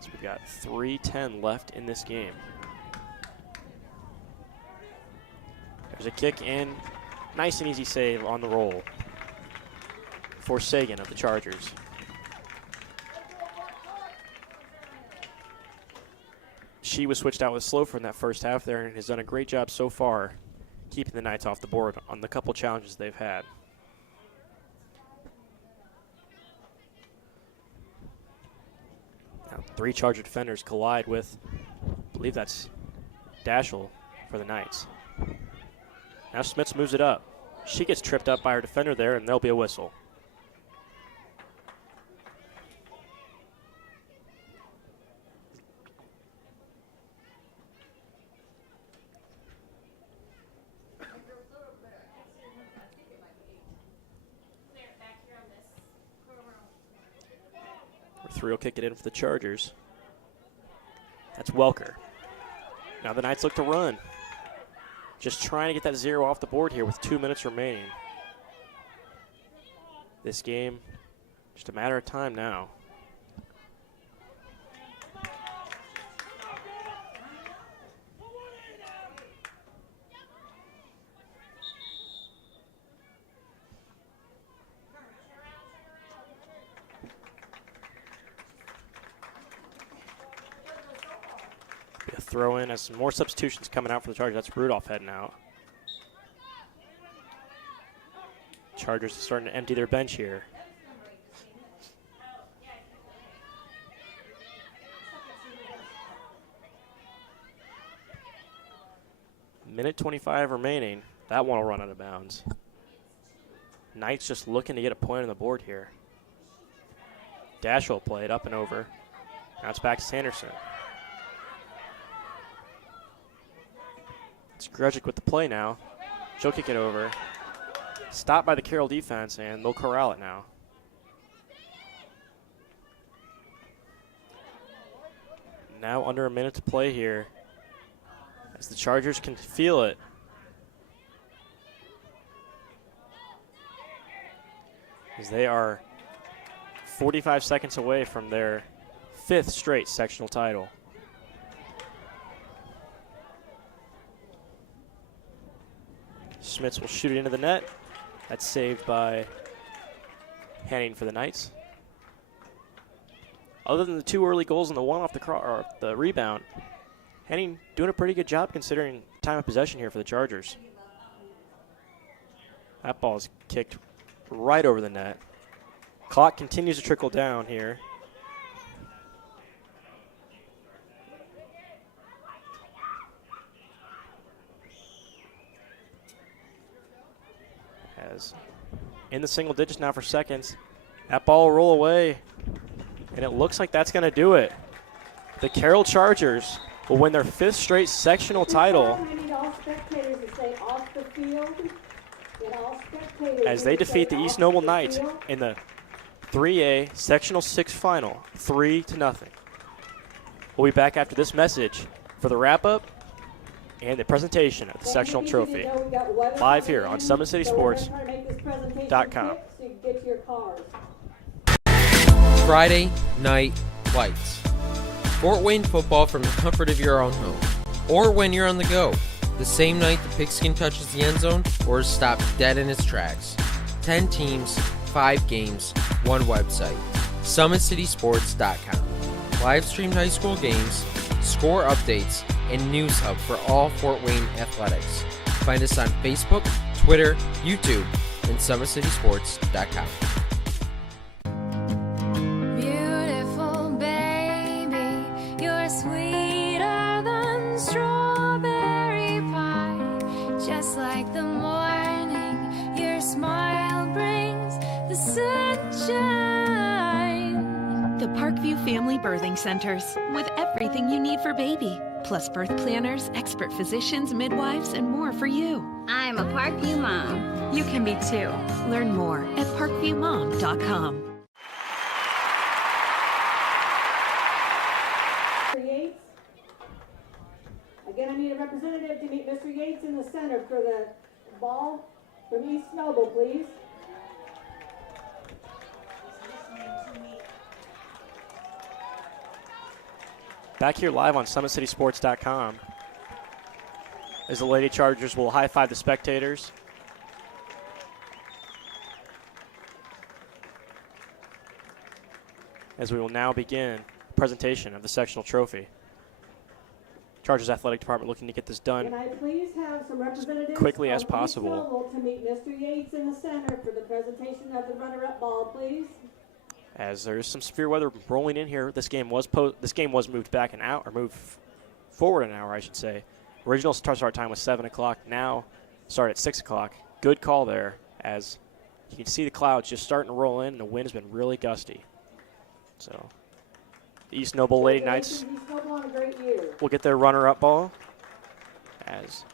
So we've got 3:10 left in this game. There's a kick in. Nice and easy save on the roll for Sagan of the Chargers. She was switched out with Slofer in that first half there and has done a great job so far keeping the Knights off the board on the couple challenges they've had. Now 3 Charger defenders collide with, I believe that's Dashel for the Knights. Now Smits moves it up. She gets tripped up by her defender there and there'll be a whistle. Three will kick it in for the Chargers. That's Welker. Now the Knights look to run. just trying to get that 0 off the board here with 2 minutes remaining. This game, just a matter of time now. A throw in as some more substitutions coming out for the Chargers. That's Rudolph heading out. Chargers are starting to empty their bench here. Minute 25 remaining. That one will run out of bounds. Knights just looking to get a point on the board here. Dash will play it up and over. Now it's back to Sanderson. It's Grudgick with the play now. She'll kick it over. Stopped by the Carroll defense, and they'll corral it now. Now under a minute to play here, as the Chargers can feel it. As they are 45 seconds away from their 5th straight sectional title. Schmitz will shoot it into the net. That's saved by Henning for the Knights. Other than the 2 early goals and the one off the rebound, Henning doing a pretty good job considering time of possession here for the Chargers. That ball is kicked right over the net. Clock continues to trickle down here. As in the single digits now for seconds. That ball will roll away, and it looks like that's going to do it. The Carroll Chargers will win their 5th straight sectional title as they defeat the East Noble Knights in the 3A Sectional 6 final, 3-0. We'll be back after this message for the wrap-up and the presentation of the sectional trophy. Live here on SummitCitySports.com. Friday Night Lights. Fort Wayne football from the comfort of your own home. Or when you're on the go. The same night the pigskin touches the end zone or is stopped dead in its tracks. 10 teams, 5 games, 1 website. SummitCitySports.com. Live streamed high school games, score updates, and news hub for all Fort Wayne athletics. Find us on Facebook, Twitter, YouTube, and SummitCitySports.com. Beautiful baby, you're sweeter than strawberry pie. Just like the morning, your smile brings the sunshine. The Parkview Family Birthing Centers, with everything you need for baby, plus birth planners, expert physicians, midwives, and more for you. I'm a Parkview mom. You can be too. Learn more at parkviewmom.com. Yates. Again, I need a representative to meet Mr. Yates in the center for the ball from East Noble, please. Back here live on SummitCitySports.com as the Lady Chargers will high-five the spectators. As we will now begin presentation of the sectional trophy. Chargers Athletic Department looking to get this done Can I please have some representatives quickly as from possible. East Noble to meet Mr. Yates in the center for the presentation of the runner-up ball, please. As there's some severe weather rolling in here. This game was moved back an hour, or moved forward an hour, I should say. Original start time was 7 o'clock. Now start at 6 o'clock. Good call there, as you can see the clouds just starting to roll in, and the wind has been really gusty. So the East Noble Lady Knights will get their runner-up ball. As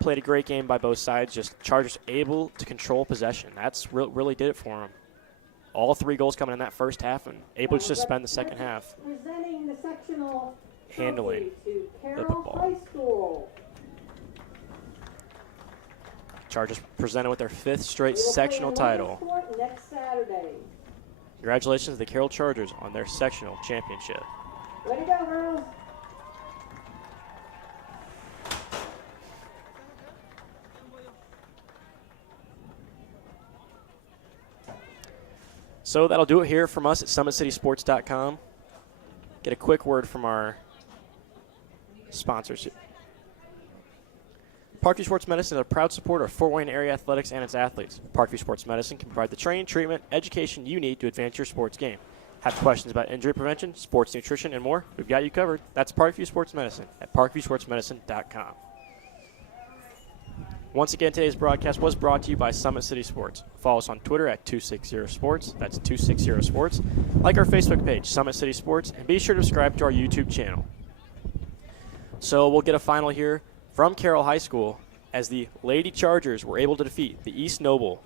played a great game by both sides. Just Chargers able to control possession. That's really did it for them. All 3 goals coming in that first half, and able to just spend the second half Presenting the sectional handling to the Carroll football. High School. Chargers presented with their 5th straight We will play sectional in title. Williamsport next Saturday. Congratulations to the Carroll Chargers on their sectional championship. Way to go, girls. So that'll do it here from us at SummitCitySports.com. Get a quick word from our sponsors. Parkview Sports Medicine is a proud supporter of Fort Wayne area athletics and its athletes. Parkview Sports Medicine can provide the training, treatment, education you need to advance your sports game. Have questions about injury prevention, sports nutrition, and more? We've got you covered. That's Parkview Sports Medicine at ParkviewSportsMedicine.com. Once again, today's broadcast was brought to you by Summit City Sports. Follow us on Twitter at 260sports. That's 260sports. Like our Facebook page, Summit City Sports, and be sure to subscribe to our YouTube channel. So we'll get a final here from Carroll High School as the Lady Chargers were able to defeat the East Noble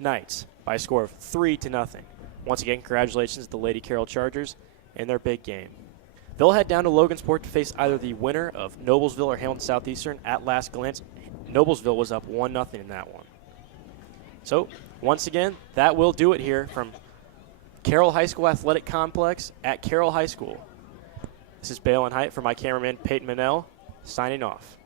Knights by a score of 3-0. Once again, congratulations to the Lady Carroll Chargers in their big game. They'll head down to Logansport to face either the winner of Noblesville or Hamilton Southeastern. At last glance, Noblesville was up 1-0 in that one. So, once again, that will do it here from Carroll High School Athletic Complex at Carroll High School. This is Balin Height for my cameraman Peyton Manell, signing off.